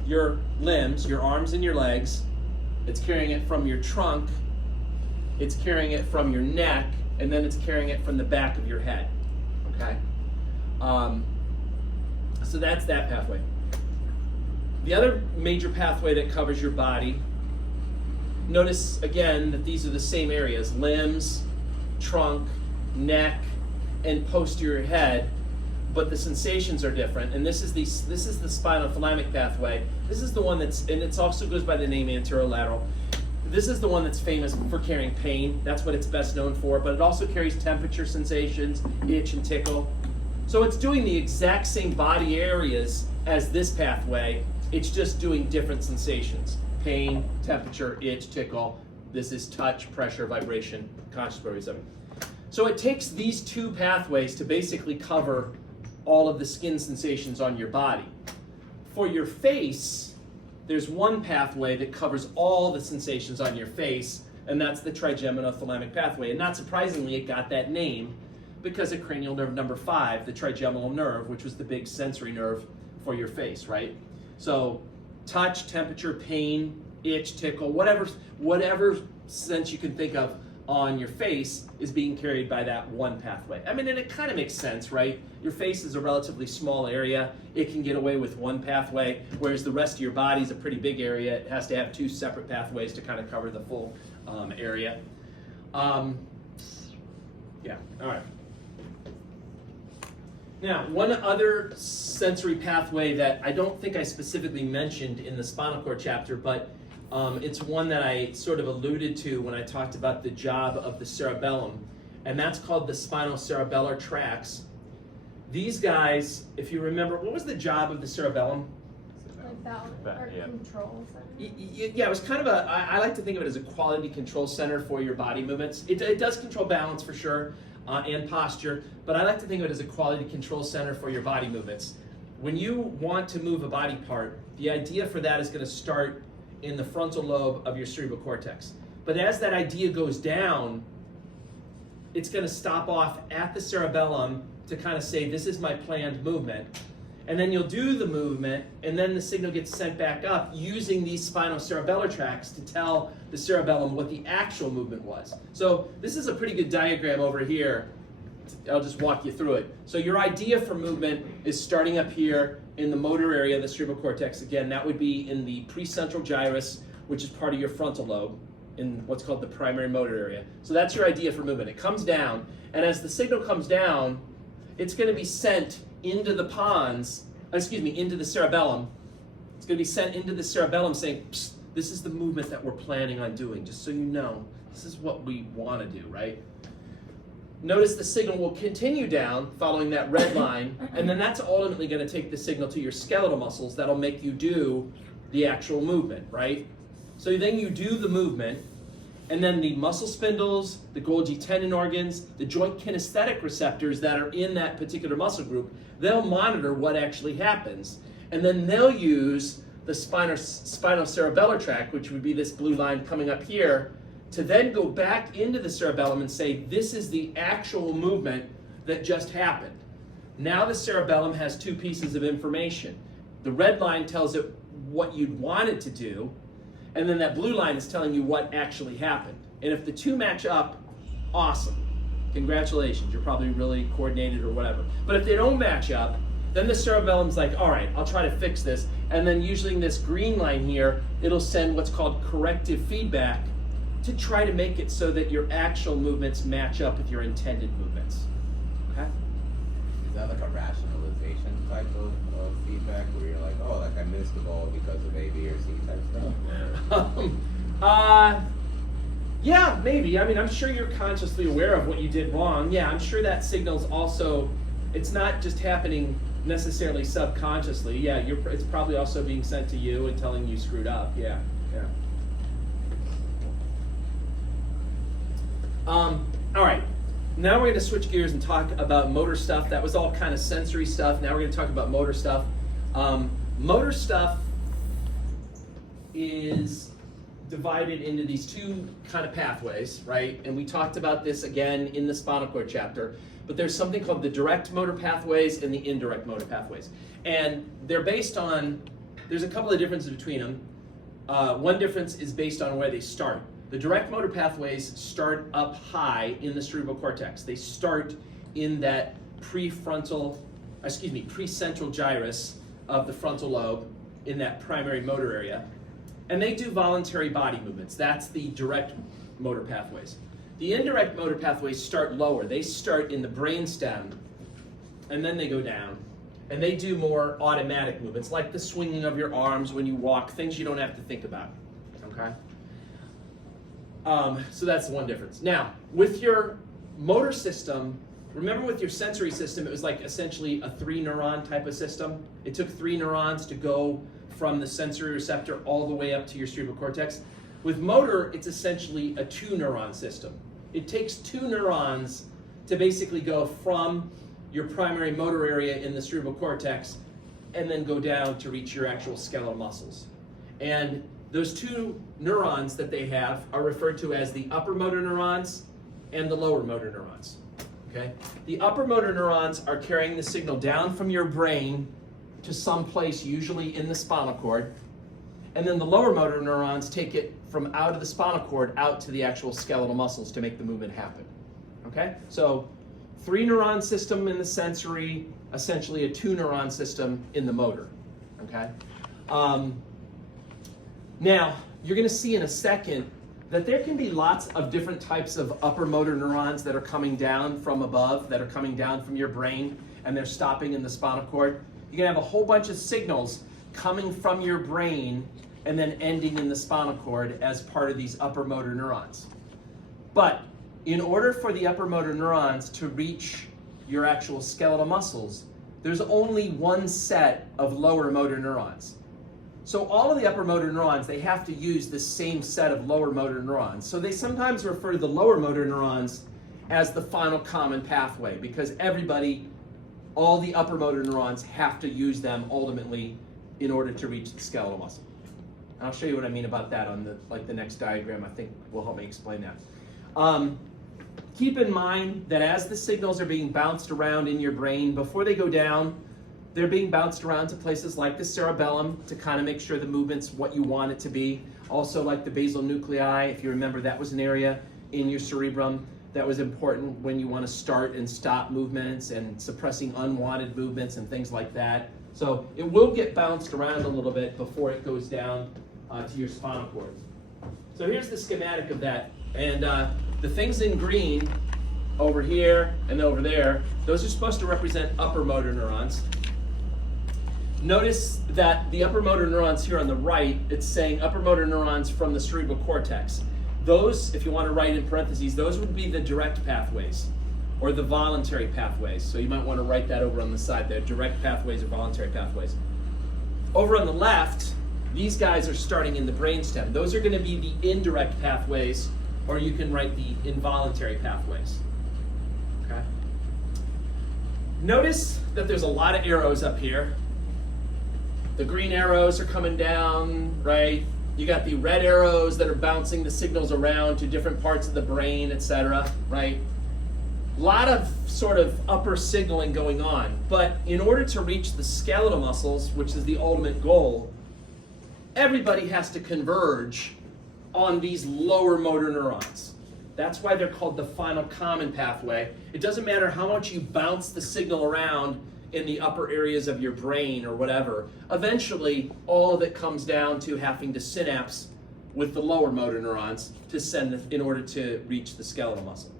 your limbs, your arms and your legs. It's carrying it from your trunk. It's carrying it from your neck. And then it's carrying it from the back of your head, okay? So that's that pathway. The other major pathway that covers your body, notice again that these are the same areas: limbs, trunk, neck, and posterior head, but the sensations are different. And this is the spinothalamic pathway. This is the one and it also goes by the name anterolateral. This is the one that's famous for carrying pain. That's what it's best known for, but it also carries temperature sensations, itch and tickle. So it's doing the exact same body areas as this pathway. It's just doing different sensations: pain, temperature, itch, tickle. This is touch, pressure, vibration, conscious proprioception. So it takes these two pathways to basically cover all of the skin sensations on your body. For your face, there's one pathway that covers all the sensations on your face, and that's the trigeminothalamic pathway. And not surprisingly, it got that name because of cranial nerve number 5, the trigeminal nerve, which was the big sensory nerve for your face, right? So touch, temperature, pain, itch, tickle, whatever sense you can think of on your face is being carried by that one pathway. I mean, and it kind of makes sense, right? Your face is a relatively small area. It can get away with one pathway, whereas the rest of your body is a pretty big area. It has to have two separate pathways to kind of cover the full area. Yeah, all right. Now, one other sensory pathway that I don't think I specifically mentioned in the spinal cord chapter, but it's one that I sort of alluded to when I talked about the job of the cerebellum, and that's called the spinocerebellar tracts. These guys, if you remember, what was the job of the cerebellum? Like balance or Yeah. control. Yeah, it was kind of I like to think of it as a quality control center for your body movements. It does control balance for sure, and posture, but I like to think of it as a quality control center for your body movements. When you want to move a body part, the idea for that is going to start in the frontal lobe of your cerebral cortex. But as that idea goes down, it's going to stop off at the cerebellum to kind of say, this is my planned movement. And then you'll do the movement, and then the signal gets sent back up using these spinocerebellar tracts to tell the cerebellum what the actual movement was. So this is a pretty good diagram over here. I'll just walk you through it. So your idea for movement is starting up here in the motor area of the cerebral cortex. Again, that would be in the precentral gyrus, which is part of your frontal lobe, in what's called the primary motor area. So that's your idea for movement. It comes down, and as the signal comes down, it's going to be sent into the into the cerebellum. It's going to be sent into the cerebellum saying, psst, this is the movement that we're planning on doing, just so you know. This is what we want to do, right? Notice the signal will continue down following that red line, and then that's ultimately going to take the signal to your skeletal muscles that'll make you do the actual movement, right? So then you do the movement, And then the muscle spindles, the Golgi tendon organs, the joint kinesthetic receptors that are in that particular muscle group, they'll monitor what actually happens. And then they'll use the spinocerebellar tract, which would be this blue line coming up here, to then go back into the cerebellum and say, this is the actual movement that just happened. Now the cerebellum has two pieces of information. The red line tells it what you'd want it to do, and then that blue line is telling you what actually happened. And if the two match up, awesome. Congratulations, you're probably really coordinated or whatever. But if they don't match up, then the cerebellum's like, all right, I'll try to fix this. And then usually in this green line here, it'll send what's called corrective feedback to try to make it so that your actual movements match up with your intended movements. Okay? Is that like a rationalization type of feedback where you're like, oh, like I missed the ball because of A, B, or C type stuff? Yeah, maybe. I mean, I'm sure you're consciously aware of what you did wrong. Yeah, I'm sure that signal's also, it's not just happening necessarily subconsciously. Yeah, it's probably also being sent to you and telling you screwed up. Yeah, yeah. All right. Now we're going to switch gears and talk about motor stuff. That was all kind of sensory stuff. Now we're going to talk about motor stuff. Motor stuff is divided into these two kind of pathways, right? And we talked about this again in the spinal cord chapter. But there's something called the direct motor pathways and the indirect motor pathways. And they're based on, there's a couple of differences between them. One difference is based on where they start. The direct motor pathways start up high in the cerebral cortex. They start in that precentral gyrus of the frontal lobe in that primary motor area. And they do voluntary body movements. That's the direct motor pathways. The indirect motor pathways start lower. They start in the brainstem, and then they go down. And they do more automatic movements, like the swinging of your arms when you walk, things you don't have to think about, okay? So that's one difference. Now, with your motor system, remember with your sensory system, it was like essentially a 3-neuron type of system. It took 3 neurons to go from the sensory receptor all the way up to your cerebral cortex. With motor, it's essentially a 2-neuron system. It takes 2 neurons to basically go from your primary motor area in the cerebral cortex and then go down to reach your actual skeletal muscles. And those 2 neurons that they have are referred to as the upper motor neurons and the lower motor neurons. Okay? The upper motor neurons are carrying the signal down from your brain to some place, usually in the spinal cord. And then the lower motor neurons take it from out of the spinal cord out to the actual skeletal muscles to make the movement happen. Okay? So 3-neuron system in the sensory, essentially a 2-neuron system in the motor. Okay? Now, you're going to see in a second that there can be lots of different types of upper motor neurons that are coming down from above, that are coming down from your brain, and they're stopping in the spinal cord. You're going to have a whole bunch of signals coming from your brain and then ending in the spinal cord as part of these upper motor neurons. But in order for the upper motor neurons to reach your actual skeletal muscles, there's only one set of lower motor neurons. So all of the upper motor neurons, they have to use the same set of lower motor neurons. So they sometimes refer to the lower motor neurons as the final common pathway, because everybody, all the upper motor neurons have to use them ultimately in order to reach the skeletal muscle. And I'll show you what I mean about that on the next diagram. I think will help me explain that. Keep in mind that as the signals are being bounced around in your brain, before they go down, they're being bounced around to places like the cerebellum to kind of make sure the movement's what you want it to be. Also like the basal nuclei, if you remember, that was an area in your cerebrum that was important when you want to start and stop movements and suppressing unwanted movements and things like that. So it will get bounced around a little bit before it goes down to your spinal cord. So here's the schematic of that. And the things in green over here and over there, those are supposed to represent upper motor neurons. Notice that the upper motor neurons here on the right, it's saying upper motor neurons from the cerebral cortex. Those, if you want to write in parentheses, those would be the direct pathways or the voluntary pathways. So you might want to write that over on the side there, direct pathways or voluntary pathways. Over on the left, these guys are starting in the brainstem. Those are going to be the indirect pathways or you can write the involuntary pathways. Okay? Notice that there's a lot of arrows up here. The green arrows are coming down, right? You got the red arrows that are bouncing the signals around to different parts of the brain, etc., right? A lot of sort of upper signaling going on, but in order to reach the skeletal muscles, which is the ultimate goal, everybody has to converge on these lower motor neurons. That's why they're called the final common pathway. It doesn't matter how much you bounce the signal around in the upper areas of your brain or whatever. Eventually, all of it comes down to having to synapse with the lower motor neurons to send in order to reach the skeletal muscle.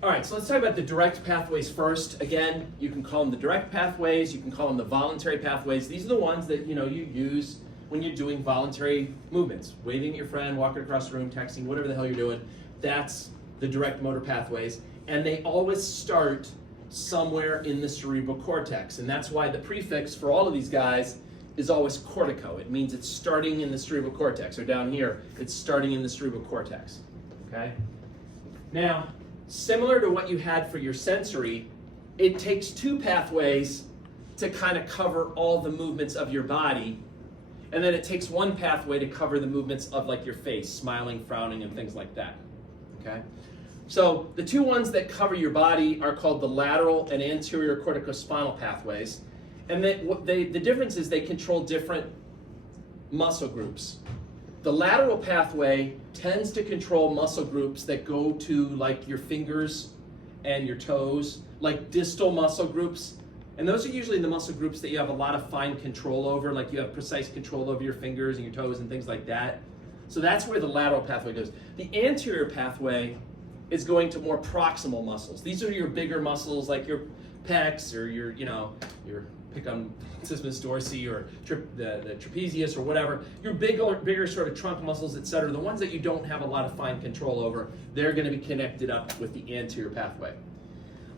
All right, so let's talk about the direct pathways first. Again, you can call them the direct pathways, you can call them the voluntary pathways. These are the ones that you use when you're doing voluntary movements, waving at your friend, walking across the room, texting, whatever the hell you're doing. That's the direct motor pathways, and they always start somewhere in the cerebral cortex, and that's why the prefix for all of these guys is always cortico. It means it's starting in the cerebral cortex, or down here, it's starting in the cerebral cortex, okay? Now, similar to what you had for your sensory, it takes two pathways to kind of cover all the movements of your body, and then it takes one pathway to cover the movements of like your face, smiling, frowning, and things like that, okay? So the two ones that cover your body are called the lateral and anterior corticospinal pathways, and the difference is they control different muscle groups. The lateral pathway tends to control muscle groups that go to like your fingers and your toes, like distal muscle groups. And those are usually the muscle groups that you have a lot of fine control over, like you have precise control over your fingers and your toes and things like that. So that's where the lateral pathway goes. The anterior pathway is going to more proximal muscles. These are your bigger muscles like your pecs or your pick on Sisyphus dorsey or the trapezius or whatever, your bigger sort of trunk muscles, etc. The ones that you don't have a lot of fine control over, they're going to be connected up with the anterior pathway.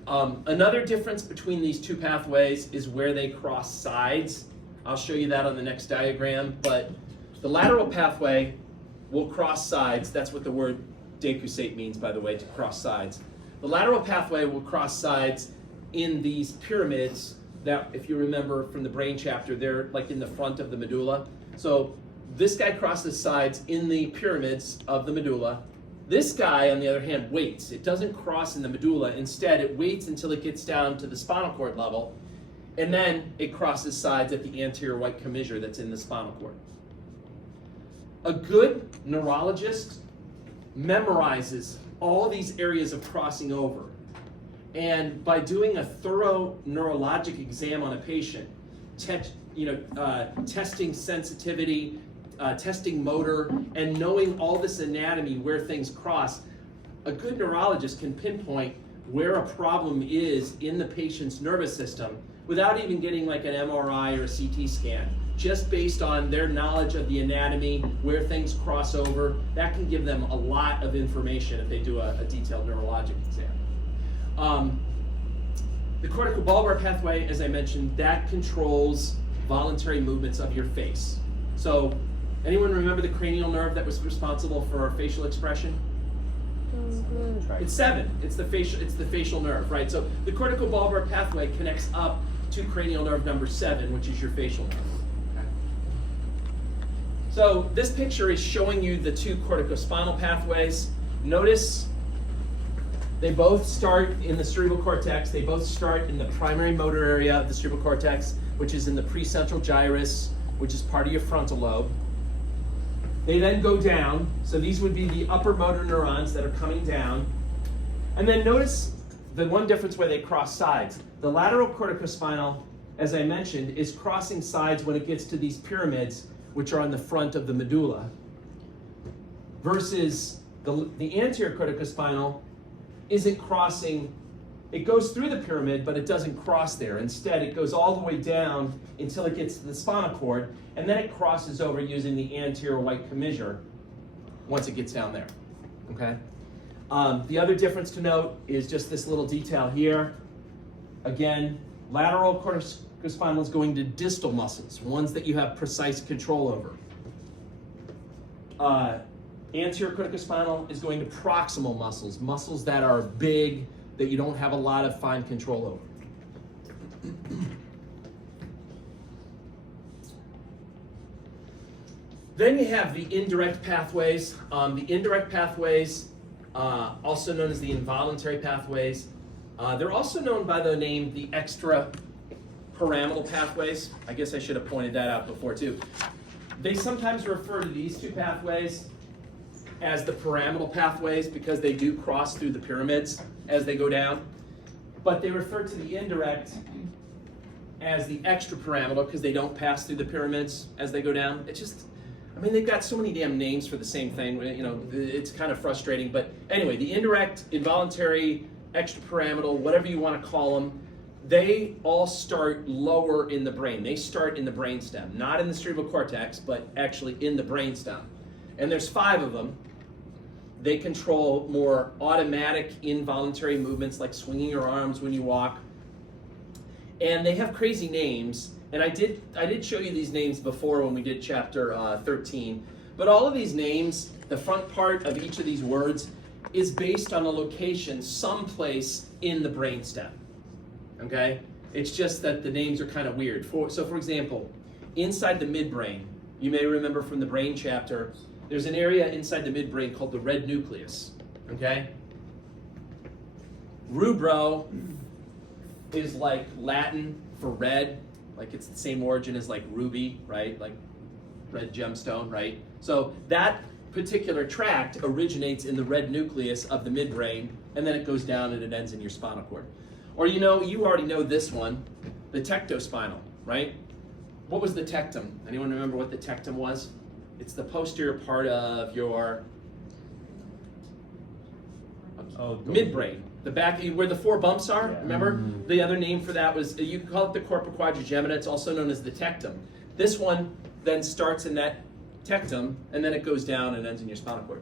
Another difference between these two pathways is where they cross sides. I'll show you that on the next diagram, but the lateral pathway will cross sides. That's what the word decussate means, by the way, to cross sides. The lateral pathway will cross sides in these pyramids that, if you remember from the brain chapter, they're like in the front of the medulla. So this guy crosses sides in the pyramids of the medulla. This guy, on the other hand, waits. It doesn't cross in the medulla. Instead, it waits until it gets down to the spinal cord level, and then it crosses sides at the anterior white commissure that's in the spinal cord. A good neurologist memorizes all these areas of crossing over. And by doing a thorough neurologic exam on a patient, testing sensitivity, testing motor, and knowing all this anatomy where things cross, a good neurologist can pinpoint where a problem is in the patient's nervous system without even getting like an MRI or a CT scan. Just based on their knowledge of the anatomy, where things cross over, that can give them a lot of information if they do a detailed neurologic exam. The corticobulbar pathway, as I mentioned, that controls voluntary movements of your face. So, anyone remember the cranial nerve that was responsible for facial expression? It's 7. It's the facial nerve, right? So the corticobulbar pathway connects up to cranial nerve number 7, which is your facial nerve. Okay. So this picture is showing you the two corticospinal pathways. Notice they both start in the cerebral cortex. They both start in the primary motor area of the cerebral cortex, which is in the precentral gyrus, which is part of your frontal lobe. They then go down, so these would be the upper motor neurons that are coming down. And then notice the one difference where they cross sides. The lateral corticospinal, as I mentioned, is crossing sides when it gets to these pyramids, which are on the front of the medulla, versus the anterior corticospinal isn't crossing. It goes through the pyramid, but it doesn't cross there. Instead, it goes all the way down until it gets to the spinal cord, and then it crosses over using the anterior white commissure once it gets down there, okay? The other difference to note is just this little detail here. Again, Lateral corticospinal is going to distal muscles, ones that you have precise control over. Anterior corticospinal is going to proximal muscles, muscles that are big, that you don't have a lot of fine control over. Then you have the indirect pathways. The indirect pathways, also known as the involuntary pathways, they're also known by the name the extrapyramidal pathways. I guess I should have pointed that out before too. They sometimes refer to these two pathways as the pyramidal pathways because they do cross through the pyramids as they go down. But they refer to the indirect as the extrapyramidal because they don't pass through the pyramids as they go down. It's just, I mean, they've got so many damn names for the same thing. You know, it's kind of frustrating. But anyway, the indirect, involuntary, extrapyramidal, whatever you want to call them, they all start lower in the brain. They start in the brainstem, not in the cerebral cortex, but actually in the brainstem. And there's 5 of them. They control more automatic involuntary movements like swinging your arms when you walk. And they have crazy names. And I did show you these names before when we did chapter 13. But all of these names, the front part of each of these words is based on a location someplace in the brainstem. Okay? It's just that the names are kind of weird. So for example, inside the midbrain, you may remember from the brain chapter, there's an area inside the midbrain called the red nucleus. Okay? Rubro is like Latin for red, like it's the same origin as like ruby, right? Like red gemstone, right? So that particular tract originates in the red nucleus of the midbrain, and then it goes down and it ends in your spinal cord. Or you already know this one, the tectospinal, right? What was the tectum? Anyone remember what the tectum was? It's the posterior part of your midbrain. The back, where the 4 bumps are, remember? The other name for that was, you call it the corpus quadrigemina, it's also known as the tectum. This one then starts in that tectum, and then it goes down and ends in your spinal cord.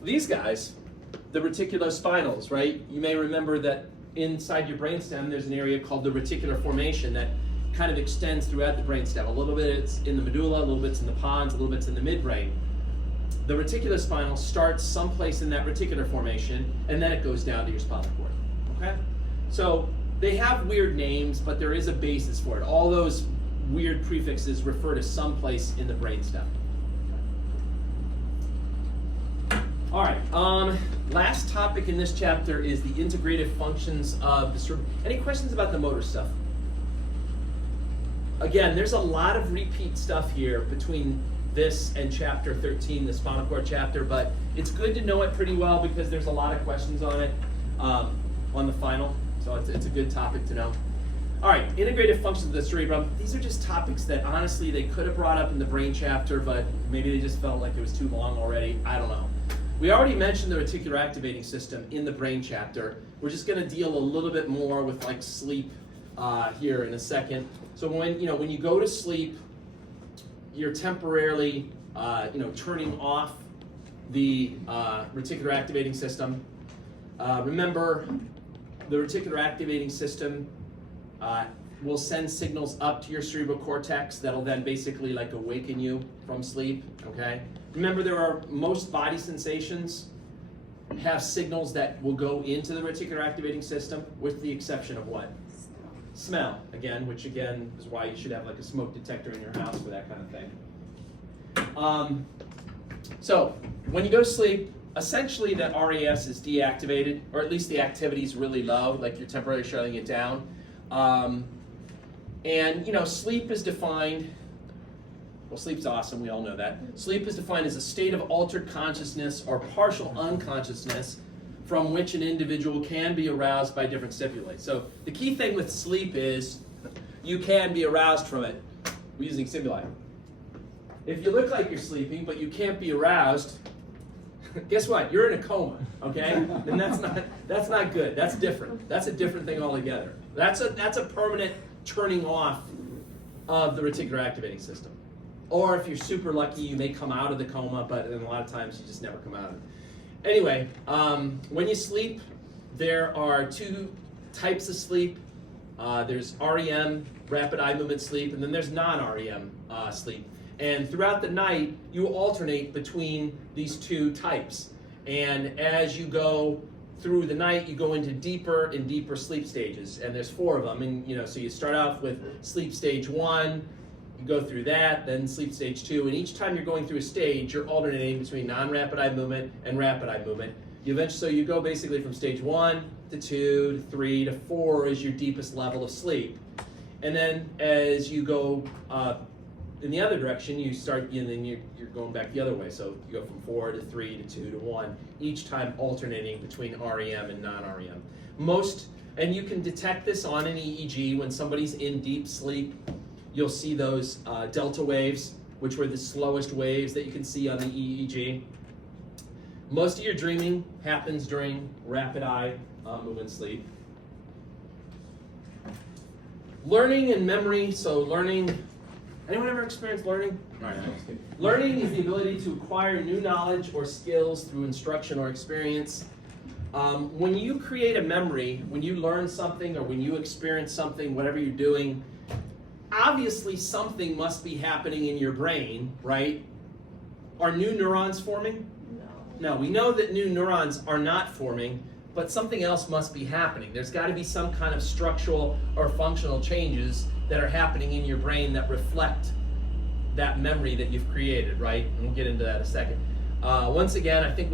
These guys, the reticulospinals, right? You may remember that inside your brainstem, there's an area called the reticular formation that kind of extends throughout the brainstem. A little bit it's in the medulla, a little bit's in the pons, a little bit's in the midbrain. The reticulospinal starts someplace in that reticular formation, and then it goes down to your spinal cord. Okay? So they have weird names, but there is a basis for it. All those weird prefixes refer to someplace in the brainstem. All right. Last topic in this chapter is the integrative functions of the cerebrum. Any questions about the motor stuff? Again, there's a lot of repeat stuff here between this and chapter 13, the spinal cord chapter, but it's good to know it pretty well because there's a lot of questions on it on the final, so it's a good topic to know. All right, integrative functions of the cerebrum. These are just topics that honestly they could have brought up in the brain chapter, but maybe they just felt like it was too long already. I don't know. We already mentioned the reticular activating system in the brain chapter. We're just going to deal a little bit more with like sleep here in a second. So when you go to sleep, you're temporarily turning off the reticular activating system. Remember, the reticular activating system will send signals up to your cerebral cortex that'll then basically like awaken you from sleep. Okay. Remember, most body sensations have signals that will go into the reticular activating system, with the exception of what? Smell, again, which again is why you should have like a smoke detector in your house for that kind of thing. So when you go to sleep, essentially the RAS is deactivated, or at least the activity is really low, like you're temporarily shutting it down. And sleep is defined, well, sleep's awesome, we all know that. Sleep is defined as a state of altered consciousness or partial unconsciousness from which an individual can be aroused by different stimuli. So the key thing with sleep is you can be aroused from it using stimuli. If you look like you're sleeping but you can't be aroused, guess what? You're in a coma, okay? And that's not good. That's different. That's a different thing altogether. That's a permanent turning off of the reticular activating system. Or if you're super lucky, you may come out of the coma, but in a lot of times you just never come out of it. Anyway, when you sleep, there are 2 types of sleep. There's REM, rapid eye movement sleep, and then there's non-REM sleep. And throughout the night, you alternate between these two types. And as you go through the night, you go into deeper and deeper sleep stages. And there's 4 of them. And so you start off with sleep stage 1, you go through that, then sleep stage 2. And each time you're going through a stage, you're alternating between non-rapid eye movement and rapid eye movement. So you go basically from stage 1 to 2 to 3 to 4 is your deepest level of sleep. And then as you go in the other direction, you start, and then you're going back the other way. So you go from 4 to 3 to 2 to 1, each time alternating between REM and non-REM. And you can detect this on an EEG when somebody's in deep sleep. You'll see those delta waves, which were the slowest waves that you can see on the EEG. Most of your dreaming happens during rapid eye movement sleep. Learning and memory. So learning, anyone ever experienced learning? All right. Learning is the ability to acquire new knowledge or skills through instruction or experience. When you create a memory, when you learn something or when you experience something, whatever you're doing, obviously something must be happening in your brain, right? Are new neurons forming? No, we know that new neurons are not forming, but something else must be happening. There's got to be some kind of structural or functional changes that are happening in your brain that reflect that memory that you've created, right? And we'll get into that in a second. Once again, I think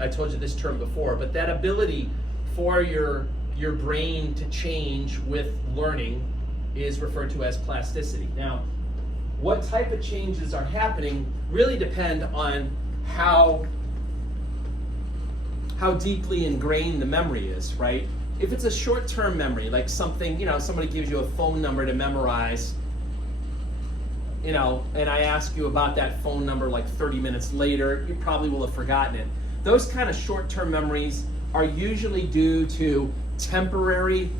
I told you this term before, but that ability for your brain to change with learning is referred to as plasticity. Now, what type of changes are happening really depend on how deeply ingrained the memory is, right? If it's a short-term memory, like something, somebody gives you a phone number to memorize, and I ask you about that phone number like 30 minutes later, you probably will have forgotten it. Those kind of short-term memories are usually due to temporary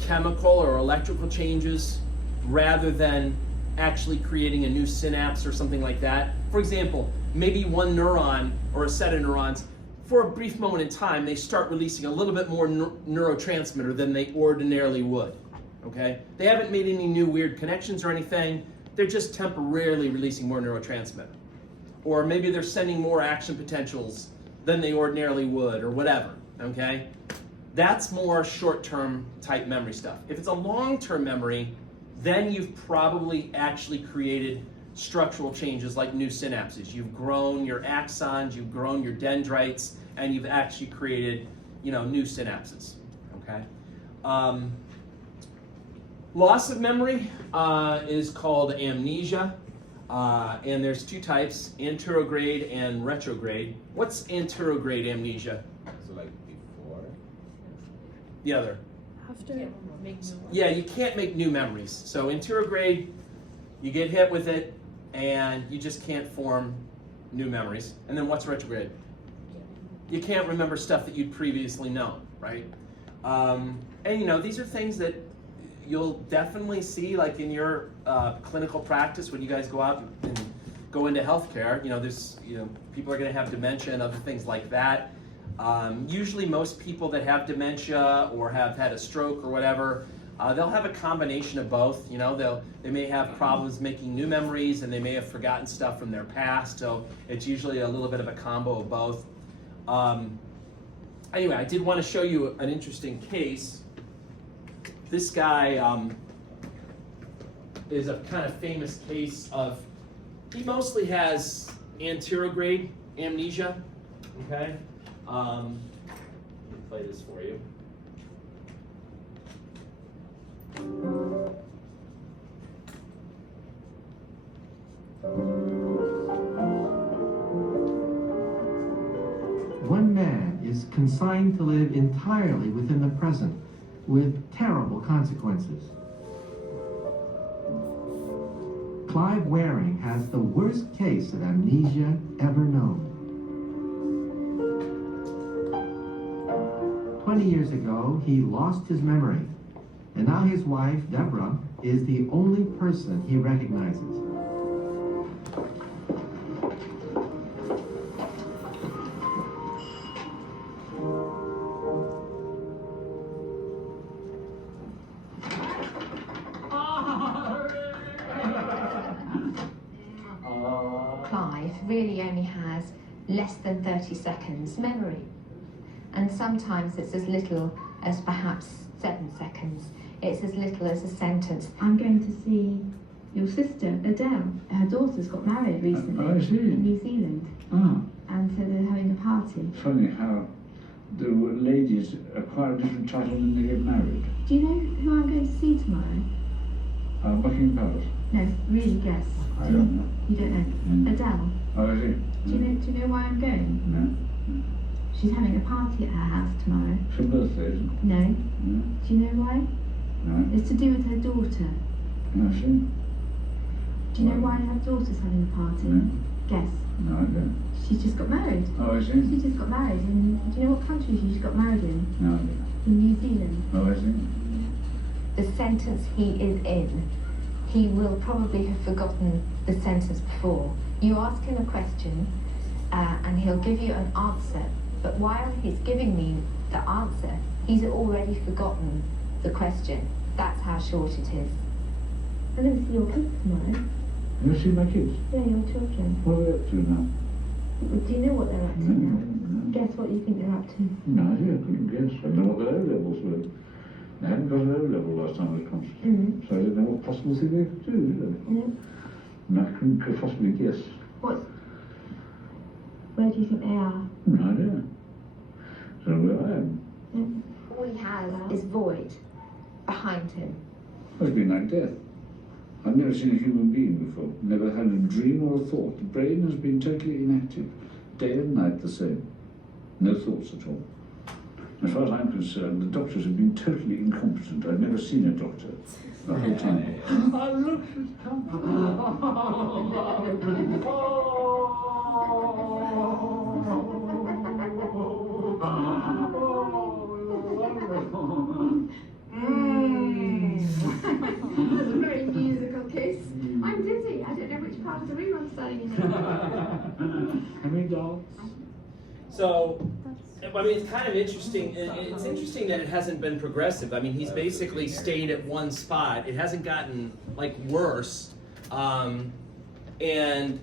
chemical or electrical changes rather than actually creating a new synapse or something like that. For example, maybe one neuron or a set of neurons, for a brief moment in time, they start releasing a little bit more neurotransmitter than they ordinarily would, okay? They haven't made any new weird connections or anything. They're just temporarily releasing more neurotransmitter. Or maybe they're sending more action potentials than they ordinarily would, or whatever, okay? That's more short-term type memory stuff. If it's a long-term memory, then you've probably actually created structural changes like new synapses. You've grown your axons, you've grown your dendrites, and you've actually created, new synapses, okay? Loss of memory is called amnesia, and there's 2 types, anterograde and retrograde. What's anterograde amnesia? So like before? The other. After. Yeah, you can't make new memories. So anterograde, you get hit with it, and you just can't form new memories. And then what's retrograde? You can't remember stuff that you'd previously known, right? And these are things that you'll definitely see like in your clinical practice when you guys go out and go into healthcare. There's people are going to have dementia and other things like that. Usually most people that have dementia or have had a stroke or whatever, they'll have a combination of both. They may have problems making new memories and they may have forgotten stuff from their past. So it's usually a little bit of a combo of both. Anyway, I did want to show you an interesting case. This guy is a kind of famous case of, he mostly has anterograde amnesia, okay? Let me play this for you. One man is consigned to live entirely within the present, with terrible consequences. Clive Waring has the worst case of amnesia ever known. 20 years ago, he lost his memory, and now his wife, Deborah, is the only person he recognizes. really only has less than 30 seconds memory. And sometimes it's as little as perhaps 7 seconds. It's as little as a sentence. I'm going to see your sister, Adele. Her daughter's got married recently I see. in New Zealand. Ah, And so they're having a party. funny how the ladies acquire a different title when they get married. Do you know who I'm going to see tomorrow? Buckingham Palace. No, really guess. I Do you- don't know. You don't know? Mm. Adele. Oh, I see. Do you know why I'm going? No. She's having a party at her house tomorrow. It's her birthday, isn't it? No. No. Do you know why? No. It's to do with her daughter. No, I see. Do you know why her daughter's having a party? No. Guess. No, I don't. She's just got married. Oh, I see. She just got married in. Do you know what country she just got married in? No, I don't. In New Zealand. Oh, I see. The sentence he is in, he will probably have forgotten the sentence before. You ask him a question and he'll give you an answer, but while he's giving me the answer, he's already forgotten the question. That's how short it is. I'm going to see your kids tomorrow. You see my kids? Yeah, your children. What are they up to now? Do you know what they're up to No, now? no. Guess what you think they're up to? No idea, I couldn't guess. I don't know what their O-levels were. They hadn't got an O-level last time I was conscious. Mm. So I didn't know what possible thing they could do, did I? No. And I could possibly guess. Where do you think they are? No idea. So where I am. All he has is void behind him. Must be like death. I've never seen a human being before. Never had a dream or a thought. The brain has been totally inactive. Day and night the same. No thoughts at all. As far as I'm concerned, the doctors have been totally incompetent. I've never seen a doctor the whole time. I looked That's a very musical kiss. I'm dizzy. I don't know which part of the room I'm standing in. How many dolls? So, I mean, it's kind of interesting. It's interesting that it hasn't been progressive. I mean, he's basically stayed at one spot. It hasn't gotten like worse, and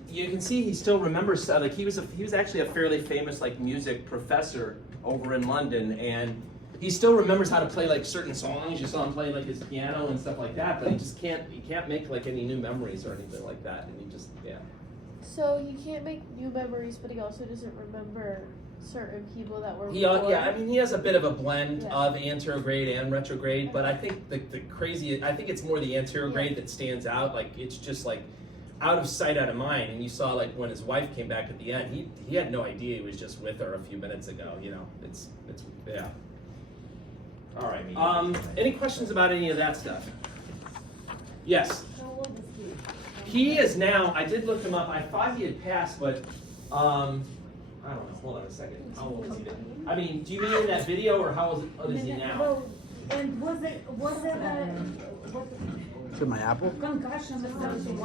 you can see he still remembers. Like he was actually a fairly famous like music professor over in London, and he still remembers how to play like certain songs. You saw him playing like his piano and stuff like that, but he just can't make like any new memories or anything like that, and he just So he can't make new memories, but he also doesn't remember certain people that were He, before. I mean, he has a bit of a blend Yeah. of anterograde and retrograde, but I think the crazy, I think it's more the anterograde that stands out. Like, it's just like out of sight, out of mind. And you saw like when his wife came back at the end, he had no idea he was just with her a few minutes ago, you know, it's yeah. All right, any questions about any of that stuff? Yes. How old is he? He is now, I did look him up, I thought he had passed, but, I don't know, hold on a second. How old is he? I mean, do you mean in that video, or how old is he now? Well, and was it To my apple? concussion or something?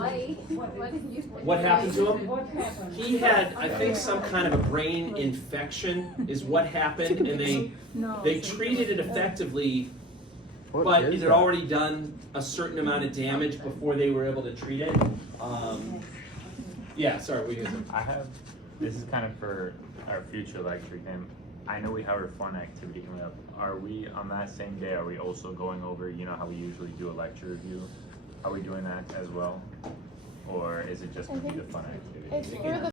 What happened to him? What happened? He had, I think, some kind of a brain infection is what happened, and they treated it effectively, but it had already done a certain amount of damage before they were able to treat it. Yeah, sorry, we can. This is kind of for our future lecture, Tim. I know we have our fun activity coming up. Are we, on that same day, are we also going over, you know how we usually do a lecture review? Are we doing that as well? Or is it just going to be the fun activity? It's for the